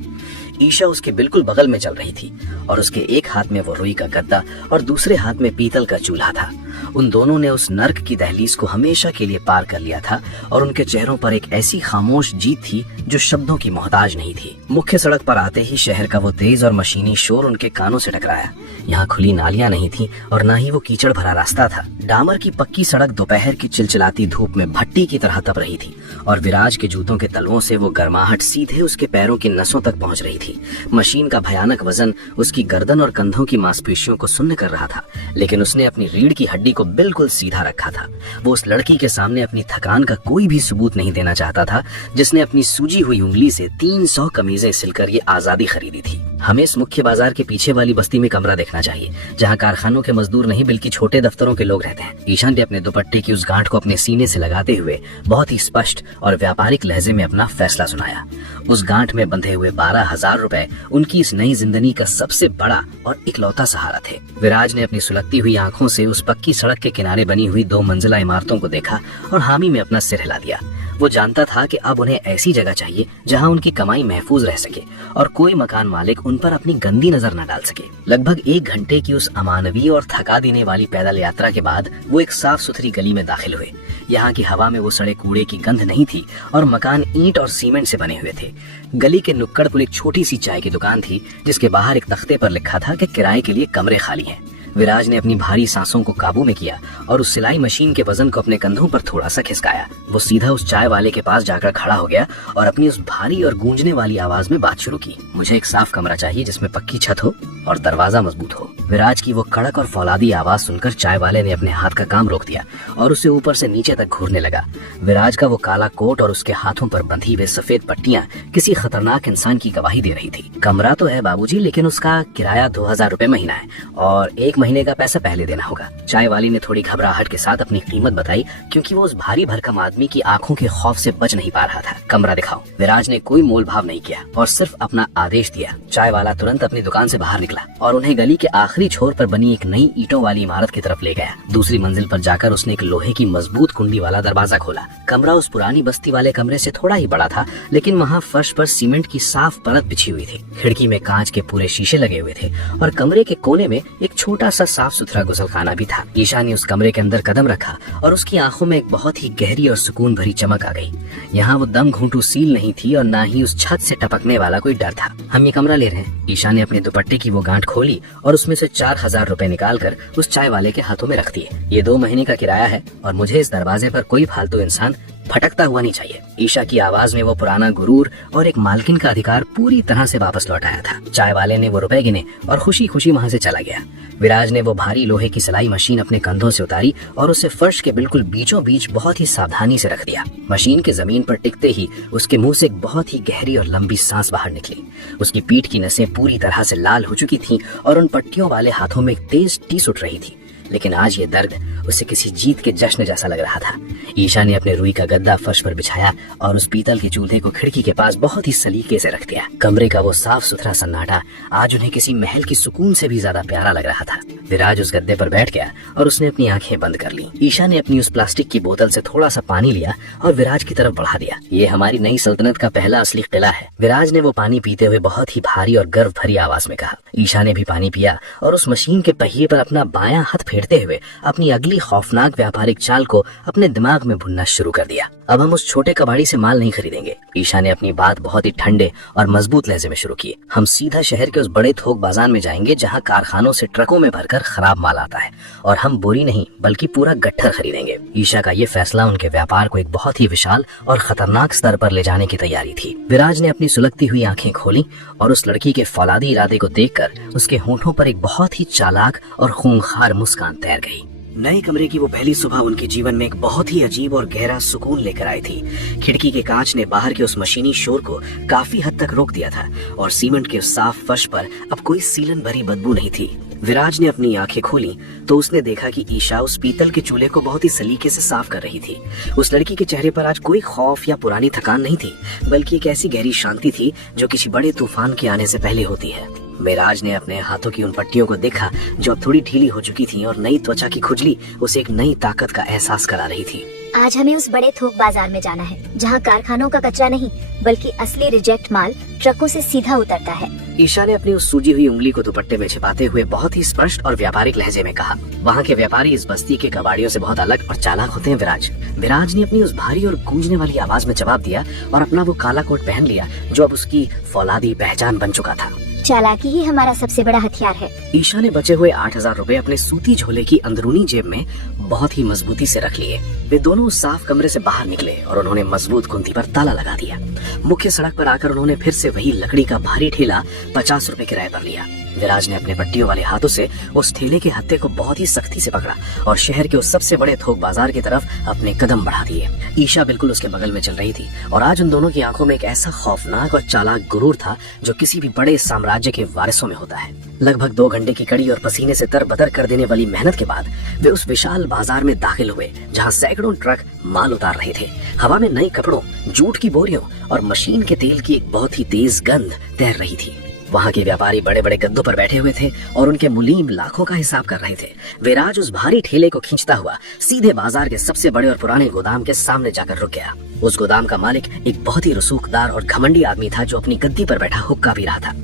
ईशा उसके बिल्कुल बगल में चल रही थी और उसके एक हाथ में वो रुई का गद्दा और दूसरे हाथ में पीतल का चूल्हा था। उन दोनों ने उस नर्क की दहलीज को हमेशा के लिए पार कर लिया था और उनके चेहरों पर एक ऐसी खामोश जीत थी जो शब्दों की मोहताज नहीं थी। मुख्य सड़क पर आते ही शहर का वो तेज और मशीनी शोर उनके कानों से टकराया। यहाँ खुली नालियां नहीं थी और न ही वो कीचड़ भरा रास्ता था। डामर की पक्की सड़क दोपहर की चिलचिलाती धूप में भट्टी की तरह तप रही थी और विराज के जूतों के तलवों से वो गर्माहट सीधे उसके पैरों की नसों तक पहुंच रही थी। मशीन का भयानक वजन उसकी गर्दन और कंधों की मांसपेशियों को सुन्न कर रहा था, लेकिन उसने अपनी रीढ़ की हड्डी को बिल्कुल सीधा रखा था। वो उस लड़की के सामने अपनी थकान का कोई भी सबूत नहीं देना चाहता था जिसने अपनी सूजी हुई उंगली से 300 कमीजें सिलकर ये आजादी खरीदी थी। हमें इस मुख्य बाजार के पीछे वाली बस्ती में कमरा देखना चाहिए जहाँ कारखानों के मजदूर नहीं बल्कि छोटे दफ्तरों के लोग रहते हैं। ईशान ने अपने दुपट्टे की उस गांठ को अपने सीने से लगाते हुए बहुत ही स्पष्ट और व्यापारिक लहजे में अपना फैसला सुनाया। उस गांठ में बंधे हुए 12,000 रुपए उनकी इस नई जिंदगी का सबसे बड़ा और इकलौता सहारा थे। विराज ने अपनी सुलगती हुई आंखों से उस पक्की सड़क के किनारे बनी हुई 2 मंजिला इमारतों को देखा और हामी में अपना सिर हिला दिया। वो जानता था कि अब उन्हें ऐसी जगह चाहिए जहां उनकी कमाई महफूज रह सके और कोई मकान मालिक उन पर अपनी गंदी नजर न डाल सके। लगभग 1 घंटे की उस अमानवीय और थका देने वाली पैदल यात्रा के बाद वो एक साफ सुथरी गली में दाखिल हुए। यहाँ की हवा में वो सड़े कूड़े की गंध नहीं थी और मकान ईंट और सीमेंट से बने हुए थे। गली के नुक्कड़ पर एक छोटी सी चाय की दुकान थी जिसके बाहर एक तख्ते पर लिखा था कि किराए के लिए कमरे खाली हैं। विराज ने अपनी भारी सांसों को काबू में किया और उस सिलाई मशीन के वजन को अपने कंधों पर थोड़ा सा खिसकाया। वो सीधा उस चाय वाले के पास जाकर खड़ा हो गया और अपनी उस भारी और गूंजने वाली आवाज में बात शुरू की। मुझे एक साफ कमरा चाहिए जिसमें पक्की छत हो और दरवाजा मजबूत हो। विराज की वो कड़क और फौलादी आवाज सुनकर चाय वाले ने अपने हाथ का काम रोक दिया और उसे ऊपर से नीचे तक घूरने लगा। विराज का वो काला कोट और उसके हाथों पर बंधी हुए सफेद पट्टियां किसी खतरनाक इंसान की गवाही दे रही थी। कमरा तो है बाबूजी, लेकिन उसका किराया 2,000 रुपए महीना है और 1 महीने का पैसा पहले देना होगा। चाय वाली ने थोड़ी घबराहट के साथ अपनी कीमत बताई क्योंकि वो उस भारी भरकम आदमी की आंखों के खौफ से बच नहीं पा रहा था। कमरा दिखाओ। विराज ने कोई मोल भाव नहीं किया और सिर्फ अपना आदेश दिया। चाय वाला तुरंत अपनी दुकान से बाहर निकला और उन्हें गली के आखिरी छोर पर बनी एक नई ईंटों वाली इमारत की तरफ ले गया। दूसरी मंजिल पर जाकर उसने एक लोहे की मजबूत कुंडी वाला दरवाजा खोला। कमरा उस पुरानी बस्ती वाले कमरे से थोड़ा ही बड़ा था, लेकिन वहाँ फर्श पर सीमेंट की साफ परत बिछी हुई थी। खिड़की में कांच के पूरे शीशे लगे हुए थे और कमरे के कोने में एक छोटा सा साफ सुथरा गुसलखाना भी था। ईशा ने उस कमरे के अंदर कदम रखा और उसकी आंखों में एक बहुत ही गहरी और सुकून भरी चमक आ गई। यहाँ वो दम घूंटू सील नहीं थी और ना ही उस छत से टपकने वाला कोई डर था। हम ये कमरा ले रहे हैं। ईशा ने अपने दुपट्टे की वो गांठ खोली और उसमें से 4000 रुपए निकालकर उस चाय वाले के हाथों में रख दिए। ये 2 महीने का किराया है और मुझे इस दरवाजे पर कोई फालतू इंसान भटकता हुआ नहीं चाहिए। ईशा की आवाज में वो पुराना गुरूर और एक मालकिन का अधिकार पूरी तरह से वापस लौट आया था। चाय वाले ने वो रुपए गिने और खुशी खुशी वहाँ से चला गया। विराज ने वो भारी लोहे की सिलाई मशीन अपने कंधों से उतारी और उसे फर्श के बिल्कुल बीचों बीच बहुत ही सावधानी से रख दिया। मशीन के जमीन पर टिकते ही उसके मुंह से एक बहुत ही गहरी और लंबी सांस बाहर निकली। उसकी पीठ की नसें पूरी तरह से लाल हो चुकी थीं और उन पट्टियों वाले हाथों में एक तेज टीस उठ रही थी, लेकिन आज ये दर्द उसे किसी जीत के जश्न जैसा लग रहा था। ईशा ने अपने रुई का गद्दा फर्श पर बिछाया और उस पीतल के चूल्हे को खिड़की के पास बहुत ही सलीके से रख दिया। कमरे का वो साफ सुथरा सन्नाटा आज उन्हें किसी महल की सुकून से भी ज्यादा प्यारा लग रहा था। विराज उस गद्दे पर बैठ गया और उसने अपनी आंखें बंद कर ली। ईशा ने अपनी उस प्लास्टिक की बोतल से थोड़ा सा पानी लिया और विराज की तरफ बढ़ा दिया। ये हमारी नई सल्तनत का पहला असली किला है, विराज ने वो पानी पीते हुए बहुत ही भारी और गर्व भरी आवाज में कहा। ईशा ने भी पानी पिया और उस मशीन के पहिए पर अपना बायां हाथ फेरते हुए अपनी अगली खौफनाक व्यापारिक चाल को अपने दिमाग में भुनना शुरू कर दिया। अब हम उस छोटे कबाड़ी से माल नहीं खरीदेंगे। ईशा ने अपनी बात बहुत ही ठंडे और मजबूत लहजे में शुरू की। हम सीधा शहर के उस बड़े थोक बाजार में जाएंगे जहां कारखानों से ट्रकों में भरकर खराब माल आता है, और हम बोरी नहीं बल्कि पूरा गट्ठर खरीदेंगे। ईशा का ये फैसला उनके व्यापार को एक बहुत ही विशाल और खतरनाक स्तर पर ले जाने की तैयारी थी। विराज ने अपनी सुलगती हुई आंखें खोली और उस लड़की के फौलादी इरादे को देखकर उसके होंठों पर एक बहुत ही चालाक और खूंखार मुस्कान तैर गई। नए कमरे की वो पहली सुबह उनके जीवन में एक बहुत ही अजीब और गहरा सुकून लेकर आई थी। खिड़की के कांच ने बाहर के उस मशीनी शोर को काफी हद तक रोक दिया था और सीमेंट के उस साफ फर्श पर अब कोई सीलन भरी बदबू नहीं थी। विराज ने अपनी आंखें खोली तो उसने देखा कि ईशा उस पीतल के चूल्हे को बहुत ही सलीके से साफ कर रही थी। उस लड़की के चेहरे पर आज कोई खौफ या पुरानी थकान नहीं थी, बल्कि एक ऐसी गहरी शांति थी जो किसी बड़े तूफान के आने से पहले होती है। विराज ने अपने हाथों की उन पट्टियों को देखा जो अब थोड़ी ढीली हो चुकी थी और नई त्वचा की खुजली उसे एक नई ताकत का एहसास करा रही थी। आज हमें उस बड़े थोक बाजार में जाना है जहाँ कारखानों का कचरा नहीं बल्कि असली रिजेक्ट माल ट्रकों से सीधा उतरता है। ईशा ने अपनी उस सूजी हुई उंगली को दुपट्टे में छिपाते हुए बहुत ही स्पष्ट और व्यापारिक लहजे में कहा। वहाँ के व्यापारी इस बस्ती के कबाड़ियों से बहुत अलग और चालाक होते हैं विराज। विराज ने अपनी उस भारी और गूंजने वाली आवाज में जवाब दिया और अपना वो काला कोट पहन लिया जो अब उसकी फौलादी पहचान बन चुका था। चालाकी ही हमारा सबसे बड़ा हथियार है। ईशा ने बचे हुए 8000 रुपए अपने सूती झोले की अंदरूनी जेब में बहुत ही मजबूती से रख लिए। वे दोनों उस साफ कमरे से बाहर निकले और उन्होंने मजबूत कुंती पर ताला लगा दिया। मुख्य सड़क पर आकर उन्होंने फिर से वही लकड़ी का भारी ठेला 50 रुपए किराए पर लिया। विराज ने अपने पट्टियों वाले हाथों से उस ठेले के हत्थे को बहुत ही सख्ती से पकड़ा और शहर के उस सबसे बड़े थोक बाजार की तरफ अपने कदम बढ़ा दिए। ईशा बिल्कुल उसके बगल में चल रही थी और आज उन दोनों की आंखों में एक ऐसा खौफनाक और चालाक गुरूर था जो किसी भी बड़े साम्राज्य के वारिसों में होता है। लगभग 2 घंटे की कड़ी और पसीने से तरबतर कर देने वाली मेहनत के बाद वे उस विशाल बाजार में दाखिल हुए जहाँ सैकड़ों ट्रक माल उतार रहे थे। हवा में नए कपड़ों, जूट की बोरियों और मशीन के तेल की एक बहुत ही तेज गंध तैर रही थी। वहाँ के व्यापारी बड़े बड़े गद्दों पर बैठे हुए थे और उनके मुलीम लाखों का हिसाब कर रहे थे। विराज उस भारी ठेले को खींचता हुआ सीधे बाजार के सबसे बड़े और पुराने गोदाम के सामने जाकर रुक गया। उस गोदाम का मालिक एक बहुत ही रसूखदार और घमंडी आदमी था जो अपनी गद्दी पर बैठा हुक्का पी रहा था।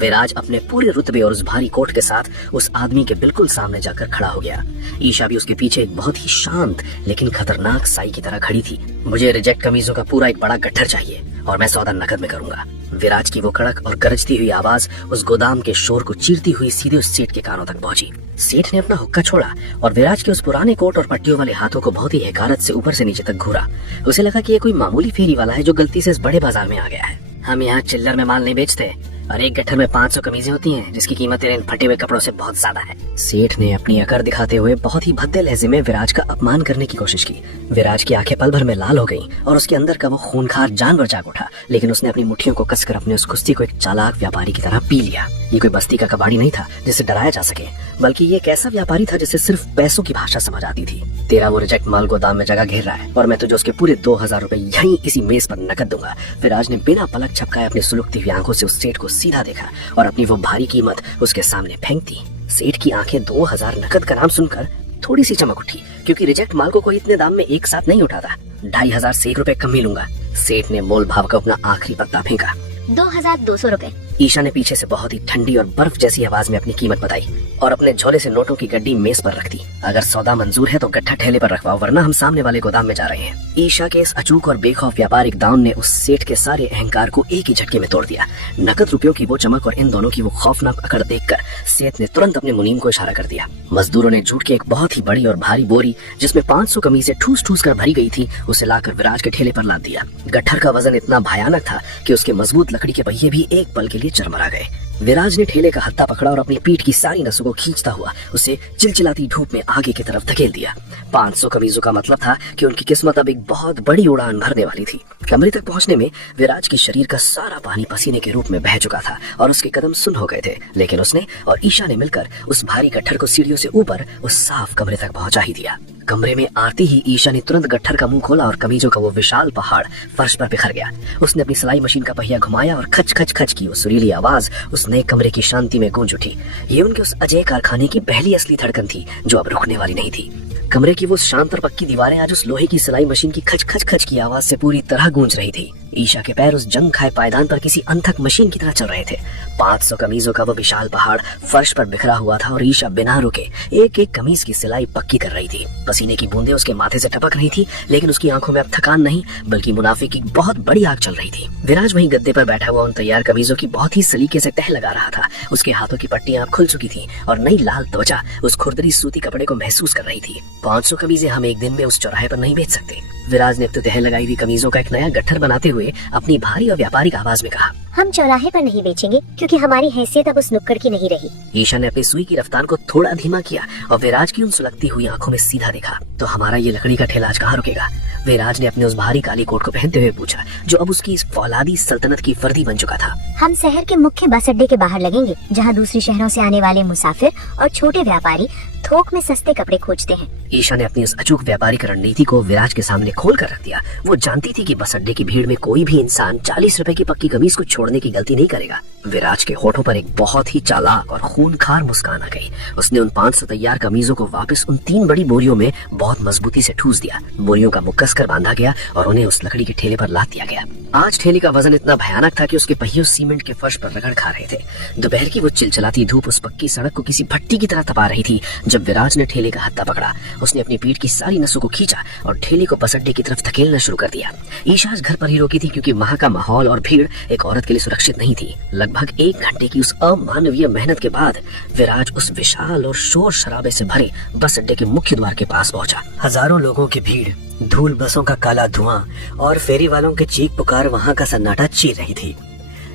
विराज अपने पूरे रुतबे और उस भारी कोट के साथ उस आदमी के बिल्कुल सामने जाकर खड़ा हो गया। ईशा भी उसके पीछे एक बहुत ही शांत लेकिन खतरनाक साई की तरह खड़ी थी। मुझे रिजेक्ट कमीजों का पूरा एक बड़ा गट्ठर चाहिए और मैं सौदा नकद में करूंगा। विराज की वो कड़क और गरजती हुई आवाज उस गोदाम के शोर को चीरती हुई सीधे उस सेठ के कानों तक पहुंची। सेठ ने अपना हुक्का छोड़ा और विराज के उस पुराने कोट और पट्टियों वाले हाथों को बहुत ही हकारत से ऊपर से नीचे तक घूरा। उसे लगा कि ये कोई मामूली फेरी वाला है जो गलती से इस बड़े बाजार में आ गया है। हम यहाँ चिल्लर में माल नहीं बेचते और एक गट्ठर में 500 कमीजें होती हैं जिसकी कीमत तेरे इन फटे हुए कपड़ों से बहुत ज्यादा है। सेठ ने अपनी अकड़ दिखाते हुए बहुत ही भद्दे लहजे में विराज का अपमान करने की कोशिश की। विराज की आंखें पल भर में लाल हो गईं और उसके अंदर का वो खूनखार जानवर जाग उठा, लेकिन उसने अपनी मुट्ठियों को कसकर अपने उस कुश्ती को एक चालाक व्यापारी की तरह पी लिया। ये कोई बस्ती का कबाड़ी नहीं था जिसे डराया जा सके, बल्कि ये एक ऐसा व्यापारी था जिसे सिर्फ पैसों की भाषा समझ आती थी। तेरा वो रिजेक्ट माल गोदाम में जगह घेर रहा है और मैं तुझे उसके पूरे 2000 रुपए यहीं इसी मेज पर नकद दूंगा। विराज ने बिना पलक झपकाए अपनी सुलगती हुई आंखों से उस सेठ को सीधा देखा और अपनी वो भारी कीमत उसके सामने फेंक दी। सेठ की आंखें 2000 नकद का नाम सुनकर थोड़ी सी चमक उठी, क्योंकि रिजेक्ट माल को कोई इतने दाम में एक साथ नहीं उठाता। 2500 से 1 रुपए कम मिलूंगा। सेठ ने मोल भाव का अपना आखिरी पत्ता फेंका। 2200 रुपए। ईशा ने पीछे से बहुत ही ठंडी और बर्फ जैसी आवाज में अपनी कीमत बताई और अपने झोले से नोटों की गड्डी मेज पर रख दी। अगर सौदा मंजूर है तो गट्ठा ठेले पर रखवाओ, वरना हम सामने वाले गोदाम में जा रहे हैं। ईशा के इस अचूक और बेखौफ व्यापारिक दाम ने उस सेठ के सारे अहंकार को एक ही झटके में तोड़ दिया। नकद रुपयों की वो चमक और इन दोनों की वो खौफनाक अकड़ देखकर सेठ ने तुरंत अपने मुनीम को इशारा कर दिया। मजदूरों ने जूट की एक बहुत ही बड़ी और भारी बोरी जिसमें 500 कमीजें ठूस ठूस कर भरी गई थी, उसे लाकर विराज के ठेले पर लाद दिया। गट्ठर का वजन इतना भयानक था कि उसके मजबूत लकड़ी के पहिए भी एक पल के लिए चरमरा गए। विराज ने ठेले का हत्था पकड़ा और अपनी पीठ की सारी नसों को खींचता हुआ उसे चिलचिलाती धूप में आगे की तरफ धकेल दिया। 500 कमीजों का मतलब था कि उनकी किस्मत अब एक बहुत बड़ी उड़ान भरने वाली थी। कमरे तक पहुंचने में विराज के शरीर का सारा पानी पसीने के रूप में बह चुका था और उसके कदम सुन्न हो गए थे, लेकिन उसने और ईशा ने मिलकर उस भारी गट्ठर को सीढ़ियों से ऊपर उस साफ कमरे तक पहुंचा ही दिया। कमरे में आते ही ईशा ने तुरंत गट्ठर का मुंह खोला और कमीजों का वो विशाल पहाड़ फर्श पर बिखर गया। उसने अपनी सिलाई मशीन का पहिया घुमाया और खच खच खच की वो सुरीली आवाज उस नए कमरे की शांति में गूंज उठी। ये उनके उस अजय कारखाने की पहली असली धड़कन थी जो अब रुकने वाली नहीं थी। कमरे की वो शांत और पक्की दीवारें आज उस लोहे की सिलाई मशीन की खच खच खच की आवाज से पूरी तरह गूंज रही थी। ईशा के पैर उस जंग खाए पायदान पर किसी अनथक मशीन की तरह चल रहे थे। 500 कमीजों का वो विशाल पहाड़ फर्श पर बिखरा हुआ था और ईशा बिना रुके एक एक कमीज की सिलाई पक्की कर रही थी। पसीने की बूंदें उसके माथे से टपक रही थी, लेकिन उसकी आंखों में अब थकान नहीं बल्कि मुनाफे की बहुत बड़ी आग चल रही थी। विराज वहीं गद्दे पर बैठा हुआ उन तैयार कमीजों की बहुत ही सलीके से तह लगा रहा था। उसके हाथों की पट्टियां अब खुल चुकी थी और नई लाल त्वचा उस खुरदरी सूती कपड़े को महसूस कर रही थी। 500 कमीजें हम एक दिन में उस चौराहे पर नहीं बेच सकते। विराज ने अब तो तह लगाई हुई कमीजों का एक नया गट्ठर बनाते हुए अपनी भारी और व्यापारिक आवाज में कहा, हम चौराहे पर नहीं बेचेंगे क्योंकि हमारी हैसियत अब उस नुक्कड़ की नहीं रही। ईशा ने अपनी सुई की रफ्तार को थोड़ा धीमा किया और विराज की उन सुलगती हुई आंखों में सीधा देखा। तो हमारा ये लकड़ी का ठेला आज कहाँ रुकेगा? विराज ने अपने उस भारी काली कोट को पहनते हुए पूछा, जो अब उसकी इस फौलादी सल्तनत की वर्दी बन चुका था। हम शहर के मुख्य बस अड्डे के बाहर लगेंगे, जहाँ दूसरे शहरों से आने वाले मुसाफिर और छोटे व्यापारी थोक में सस्ते कपड़े खोजते हैं। ईशा ने अपनी उस अचूक व्यापारिक रणनीति को विराज के सामने खोल कर रख दिया। वो जानती थी कि बस अड्डे की भीड़ में कोई भी इंसान 40 रुपए की पक्की कमीज को छोड़ने की गलती नहीं करेगा। विराज के होठों पर एक बहुत ही चालाक और खूनखार मुस्कान आ गई। उसने उन 500 तैयार कमीजों को वापस उन 3 बड़ी बोरियों में बहुत मजबूती से ठूस दिया। बोरियों का मुक्कस कर बांधा गया और उन्हें उस लकड़ी के ठेले पर लाद दिया गया। आज ठेले का वजन इतना भयानक था कि उसके पहियों सीमेंट के फर्श पर रगड़ खा रहे थे। दोपहर की वो चिलचिलाती धूप उस पक्की सड़क को किसी भट्टी की तरह तपा रही थी। जब विराज ने ठेले का हत्था पकड़ा, उसने अपनी पीठ की सारी नसों को खींचा और ठेले को बस अड्डे की तरफ धकेलना शुरू कर दिया। ईशा आज घर पर ही रोकी थी क्योंकि वहाँ का माहौल और भीड़ एक औरत के लिए सुरक्षित नहीं थी। लगभग 1 घंटे की उस अमानवीय मेहनत के बाद विराज उस विशाल और शोर शराबे से भरे बस अड्डे के मुख्य द्वार के पास पहुंचा। हजारों लोगों की भीड़, धूल बसों का काला धुआं और फेरी वालों के चीख पुकार वहाँ का सन्नाटा चीर रही थी।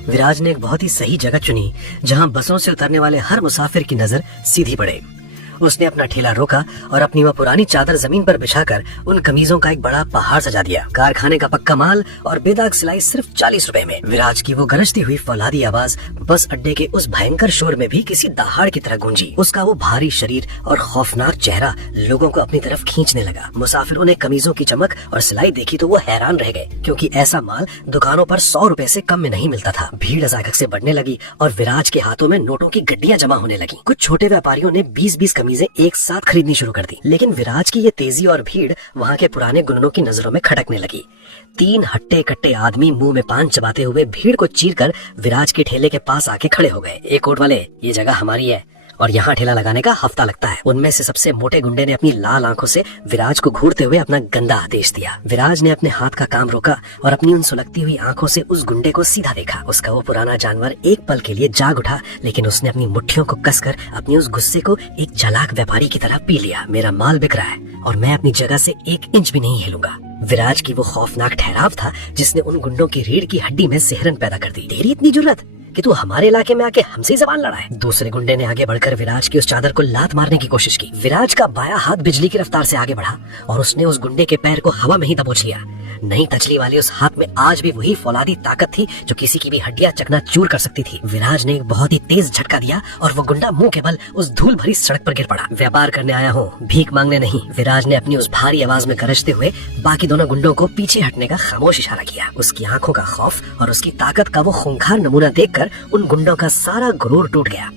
विराज ने एक बहुत ही सही जगह चुनी जहाँ बसों से उतरने वाले हर मुसाफिर की नजर सीधी पड़े। उसने अपना ठेला रोका और अपनी वह पुरानी चादर जमीन पर बिछाकर उन कमीजों का एक बड़ा पहाड़ सजा दिया। कारखाने का पक्का माल और बेदाग सिलाई सिर्फ 40 रुपए में। विराज की वो गरजती हुई फौलादी आवाज बस अड्डे के उस भयंकर शोर में भी किसी दहाड़ की तरह गूंजी। उसका वो भारी शरीर और खौफनाक चेहरा लोगों को अपनी तरफ खींचने लगा। मुसाफिरों ने कमीजों की चमक और सिलाई देखी तो वो हैरान रह गए, क्योंकि ऐसा माल दुकानों पर 100 रुपए से कम में नहीं मिलता था। भीड़ अचानक से बढ़ने लगी और विराज के हाथों में नोटों की गड्डियां जमा होने लगी। कुछ छोटे व्यापारियों ने 20-20 कमीजें एक साथ खरीदनी शुरू कर दी, लेकिन विराज की ये तेजी और भीड़ वहाँ के पुराने गुंडों की नजरों में खटकने लगी। 3 हट्टे कट्टे आदमी मुंह में पान चबाते हुए भीड़ को चीरकर विराज के ठेले के पास आके खड़े हो गए। एक कोट वाले, ये जगह हमारी है और यहाँ ठेला लगाने का हफ्ता लगता है। उनमें से सबसे मोटे गुंडे ने अपनी लाल आंखों से विराज को घूरते हुए अपना गंदा आदेश दिया। विराज ने अपने हाथ का काम रोका और अपनी उन सुलगती हुई आंखों से उस गुंडे को सीधा देखा। उसका वो पुराना जानवर एक पल के लिए जाग उठा, लेकिन उसने अपनी मुट्ठियों को कसकर अपने उस गुस्से को एक चालाक व्यापारी की तरह पी लिया। मेरा माल बिक रहा है और मैं अपनी जगह से 1 इंच भी नहीं हिलूंगा। विराज की वो खौफनाक ठहराव था जिसने उन गुंडों की रीढ़ की हड्डी में सिहरन पैदा कर दी। तेरी इतनी जुर्रत कि तू हमारे इलाके में आके हमसे जबान लड़ा है। दूसरे गुंडे ने आगे बढ़कर विराज की उस चादर को लात मारने की कोशिश की। विराज का बायां हाथ बिजली की रफ्तार से आगे बढ़ा और उसने उस गुंडे के पैर को हवा में ही दबोच लिया। नई तचली वाले उस हाथ में आज भी वही फौलादी ताकत थी जो किसी की भी हड्डियां चकनाचूर कर सकती थी। विराज ने एक बहुत ही तेज झटका दिया और वो गुंडा मुंह के बल उस धूल भरी सड़क पर गिर पड़ा। व्यापार करने आया हूँ, भीख मांगने नहीं, विराज ने अपनी उस भारी आवाज में गरजते हुए बाकी दोनों गुंडों को पीछे हटने का खामोश इशारा किया। उसकी आंखों का खौफ और उसकी ताकत का वो खूंखार नमूना देखकर उन गुंडों का सारा गुरूर टूट गया।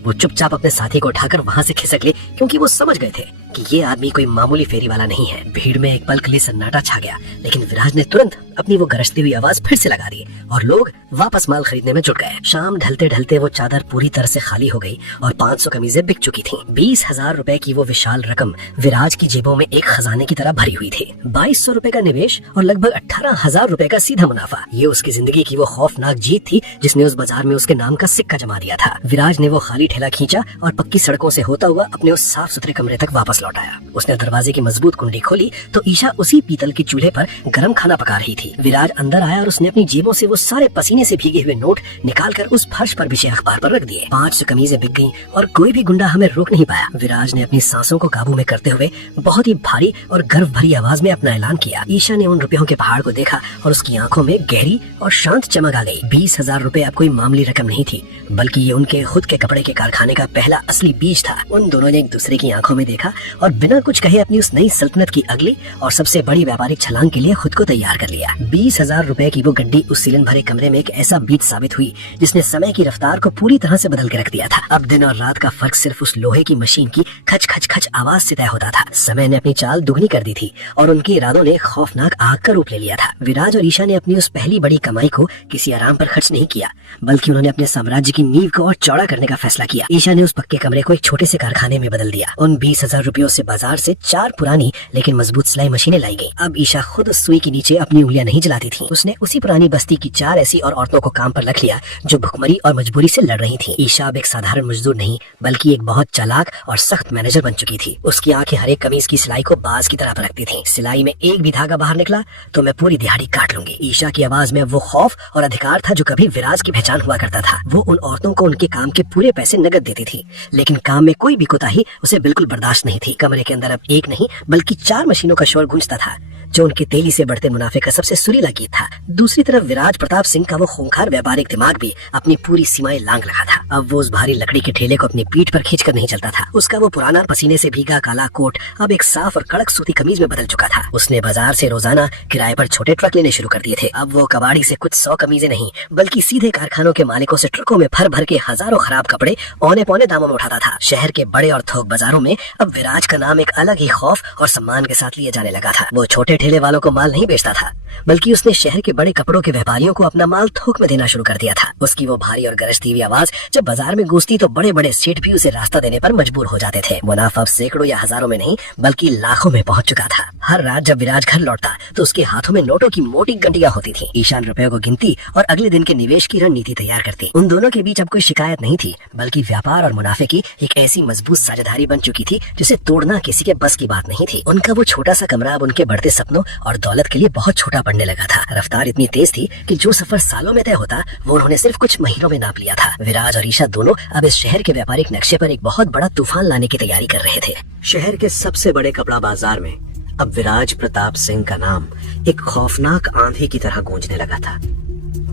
वो चुपचाप अपने साथी को उठाकर वहाँ से खिसक ले, क्योंकि वो समझ गए थे कि ये आदमी कोई मामूली फेरी वाला नहीं है। भीड़ में एक पल के लिए सन्नाटा छा गया, लेकिन विराज ने तुरंत अपनी वो गरजती हुई आवाज फिर से लगा दी और लोग वापस माल खरीदने में जुट गए। शाम ढलते ढलते वो चादर पूरी तरह से खाली हो गई और 500 कमीजें बिक चुकी थीं। 20,000 रुपए की वो विशाल रकम विराज की जेबों में एक खजाने की तरह भरी हुई थी। 2200 रुपए का निवेश और लगभग 18,000 रुपए का सीधा मुनाफा, ये उसकी जिंदगी की वो खौफनाक जीत थी जिसने उस बाजार में उसके नाम का सिक्का जमा दिया था। विराज ने वो खाली ठेला खींचा और पक्की सड़कों से होता हुआ अपने उस साफ सुथरे कमरे तक वापस लौट आया। उसने दरवाजे की मजबूत कुंडी खोली तो ईशा उसी पीतल के चूल्हे पर गर्म खाना पका रही थी। विराज अंदर आया और उसने अपनी जेबों से वो सारे पसीने से भीगे हुए नोट निकालकर उस फर्श पर बिछे अखबार पर रख दिए। 500 कमीजें बिक गईं और कोई भी गुंडा हमें रोक नहीं पाया। विराज ने अपनी सांसों को काबू में करते हुए बहुत ही भारी और गर्व भरी आवाज में अपना ऐलान किया। ईशा ने उन रुपयों के पहाड़ को देखा और उसकी आंखों में गहरी और शांत चमक आ गई। 20,000 रुपए अब कोई मामूली रकम नहीं थी, बल्कि ये उनके खुद के कपड़े के कारखाने का पहला असली बीज था। उन दोनों ने एक दूसरे की आंखों में देखा और बिना कुछ कहे अपनी उस नई सल्तनत की अगली और सबसे बड़ी व्यापारिक छलांग के लिए खुद को तैयार कर लिया। 20,000 रुपए की वो गड्डी उस सीलन भरे कमरे में एक ऐसा बीज साबित हुई जिसने समय की रफ्तार को पूरी तरह से बदल के रख दिया था। अब दिन और रात का फर्क सिर्फ उस लोहे की मशीन की खच खच खच आवाज से तय होता था। समय ने अपनी चाल दुगनी कर दी थी और उनके इरादों ने खौफनाक आग का रूप ले लिया था। विराज और ईशा ने अपनी उस पहली बड़ी कमाई को किसी आराम पर खर्च नहीं किया, बल्कि उन्होंने अपने साम्राज्य की नींव को और चौड़ा करने का फैसला किया। ईशा ने उस पक्के कमरे को एक छोटे से कारखाने में बदल दिया। उन 20,000 रुपयों से बाजार से 4 पुरानी लेकिन मजबूत सिलाई मशीनें लाई गई। अब ईशा खुद उस सुई के नीचे अपनी उंगलियां नहीं जलाती थी। उसने उसी पुरानी बस्ती की 4 ऐसी और औरतों को काम पर रख लिया जो भुखमरी और मजबूरी से लड़ रही थी। ईशा अब एक साधारण मजदूर नहीं, बल्कि एक बहुत चालाक और सख्त मैनेजर बन चुकी थी। उसकी आंखें हर एक कमीज की सिलाई को बाज की तरह परखती थी। सिलाई में एक भी धागा बाहर निकला तो मैं पूरी दिहाड़ी काट लूंगी। ईशा की आवाज में वो खौफ और अधिकार था जो कभी विराज की पहचान हुआ करता था। वो उन औरतों को उनके काम के पूरे पैसे नकद देती थी, लेकिन काम में कोई भी कोताही उसे बिल्कुल बर्दाश्त नहीं थी। कमरे के अंदर अब एक नहीं बल्कि 4 मशीनों का शोर गूंजता था, जो उनके तेजी से बढ़ते मुनाफे का सबसे सुरीला गीत था। दूसरी तरफ विराज प्रताप सिंह का वो खूंखार व्यापारिक दिमाग भी अपनी पूरी सीमाएं लांघ रहा था। अब वो उस भारी लकड़ी के ठेले को अपनी पीठ पर खींचकर नहीं चलता था। उसका वो पुराना पसीने से भीगा काला कोट अब एक साफ और कड़क सूती कमीज में बदल चुका था। उसने बाजार से रोजाना किराए पर छोटे ट्रक लेने शुरू कर दिए थे। अब वो कबाड़ी से कुछ 100 कमीजें नहीं, बल्कि सीधे कारखानों के मालिकों से ट्रकों में भर भर के हजारों खराब कपड़े औने पौने दामों में उठाता था। शहर के बड़े और थोक बाजारों में अब विराज का नाम एक अलग ही खौफ और सम्मान के साथ लिया जाने लगा था। वो छोटे ठेले वालों को माल नहीं बेचता था, बल्कि उसने शहर के बड़े कपड़ों के व्यापारियों को अपना माल थोक में देना शुरू कर दिया था। उसकी वो भारी और गरजती हुई आवाज जब बाजार में गूंजती तो बड़े बड़े सेठ भी उसे रास्ता देने पर मजबूर हो जाते थे। मुनाफा सैकड़ों या हजारों में नहीं बल्कि लाखों में पहुंच चुका था। हर रात जब विराज घर लौटता तो उसके हाथों में नोटों की मोटी गंटियां होती थी। ईशान रुपयों को गिनती और अगले दिन के निवेश की रणनीति तैयार करती। उन दोनों के बीच अब कोई शिकायत नहीं थी, बल्कि व्यापार और मुनाफे की एक ऐसी मजबूत साझेदारी बन चुकी थी जिसे तोड़ना किसी के बस की बात नहीं थी। उनका वो छोटा सा कमरा अब उनके बढ़ते सपनों और दौलत के लिए बहुत छोटा पड़ने लगा था। रफ्तार इतनी तेज थी कि जो सफर सालों में तय होता वो उन्होंने सिर्फ कुछ महीनों में नाप लिया था। विराज और ईशा दोनों अब इस शहर के व्यापारिक नक्शे पर एक बहुत बड़ा तूफान लाने की तैयारी कर रहे थे। शहर के सबसे बड़े कपड़ा बाजार में अब विराज प्रताप सिंह का नाम एक खौफनाक आंधी की तरह गूंजने लगा था।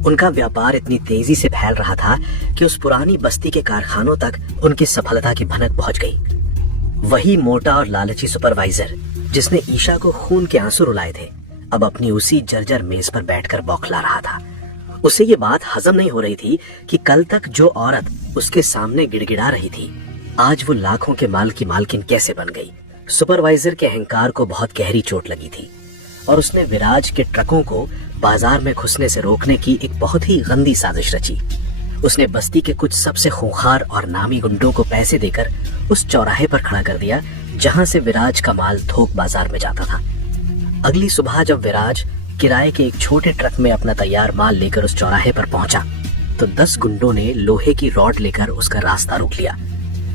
उनका व्यापार इतनी तेजी से फैल रहा था कि उस पुरानी बस्ती के कारखानों तक उनकी सफलता की भनक पहुंच गई। वही मोटा और लालची सुपरवाइजर जिसने ईशा को खून के आंसू रुलाए थे, अब अपनी उसी जर्जर मेज पर बैठकर बौखला रहा था। उसे ये बात हजम नहीं हो रही थी कि कल तक जो औरत उसके सामने गिड़गिड़ा रही थी, आज वो लाखों के माल की मालकिन कैसे बन गई। सुपरवाइजर के अहंकार को बहुत गहरी चोट लगी थी और उसने विराज के ट्रकों को बाजार में घुसने से रोकने की एक बहुत ही गंदी साजिश रची। उसने बस्ती के कुछ सबसे खूंखार और नामी गुंडों को पैसे देकर उस चौराहे पर खड़ा कर दिया जहां से विराज का माल थोक बाजार में जाता था। अगली सुबह जब विराज किराए के एक छोटे ट्रक में अपना तैयार माल लेकर उस चौराहे पर पहुंचा तो 10 गुंडों ने लोहे की रॉड लेकर उसका रास्ता रोक लिया।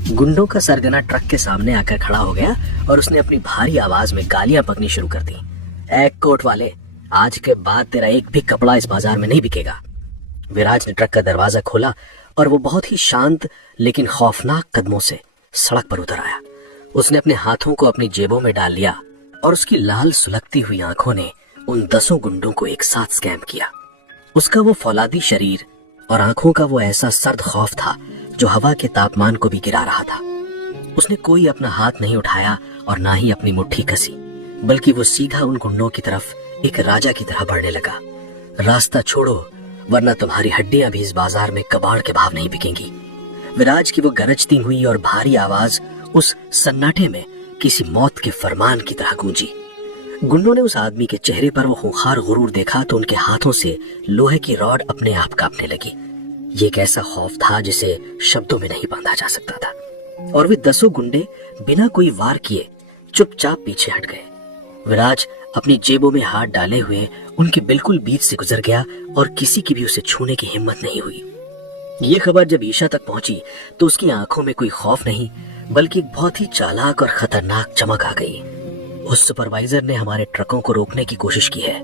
गुंडों का सरगना ट्रक के सामने आकर खड़ा हो गया और उसने अपनी भारी आवाज में गालियां पकनी शुरू कर दी। ऐ कोट वाले, आज के बाद तेरा एक भी कपड़ा इस बाजार में नहीं बिकेगा। विराज ने ट्रक का दरवाजा खोला और वो बहुत ही शांत लेकिन खौफनाक कदमों से सड़क पर उतर आया। उसने अपने हाथों को अपनी जेबों में डाल लिया और उसकी लाल सुलगती हुई आंखों ने उन 10 गुंडों को एक साथ स्कैन किया। उसका वो फौलादी शरीर और आंखों का वो ऐसा सर्द खौफ था जो हवा के तापमान को भी गिरा रहा था। उसने कोई अपना हाथ नहीं उठाया और ना ही अपनी मुट्ठी कसी, बल्कि वो सीधा उन गुंडों की तरफ एक राजा की तरह बढ़ने लगा। रास्ता छोड़ो, वरना तुम्हारी हड्डियां भी इस बाजार में कबाड़ के भाव नहीं बिकेंगी। विराज की वो गरजती हुई और भारी आवाज उस सन्नाटे में किसी मौत के फरमान की तरह गूंजी। गुंडों ने उस आदमी के चेहरे पर वो खूंखार गुरूर देखा तो उनके हाथों से लोहे की रॉड अपने आप कांपने लगी। ये एक ऐसा खौफ था जिसे शब्दों में नहीं बांधा जा सकता था। और वे 10 गुंडे बिना कोई वार किए चुपचाप पीछे हट गए। विराज अपनी जेबों में हाथ डाले हुए उनके बिल्कुल बीच से गुजर गया और किसी की भी उसे छूने की हिम्मत नहीं हुई। ये खबर जब ईशा तक पहुंची तो उसकी आंखों में कोई खौफ नहीं बल्कि एक बहुत ही चालाक और खतरनाक चमक आ गई। उस सुपरवाइजर ने हमारे ट्रकों को रोकने की कोशिश की है,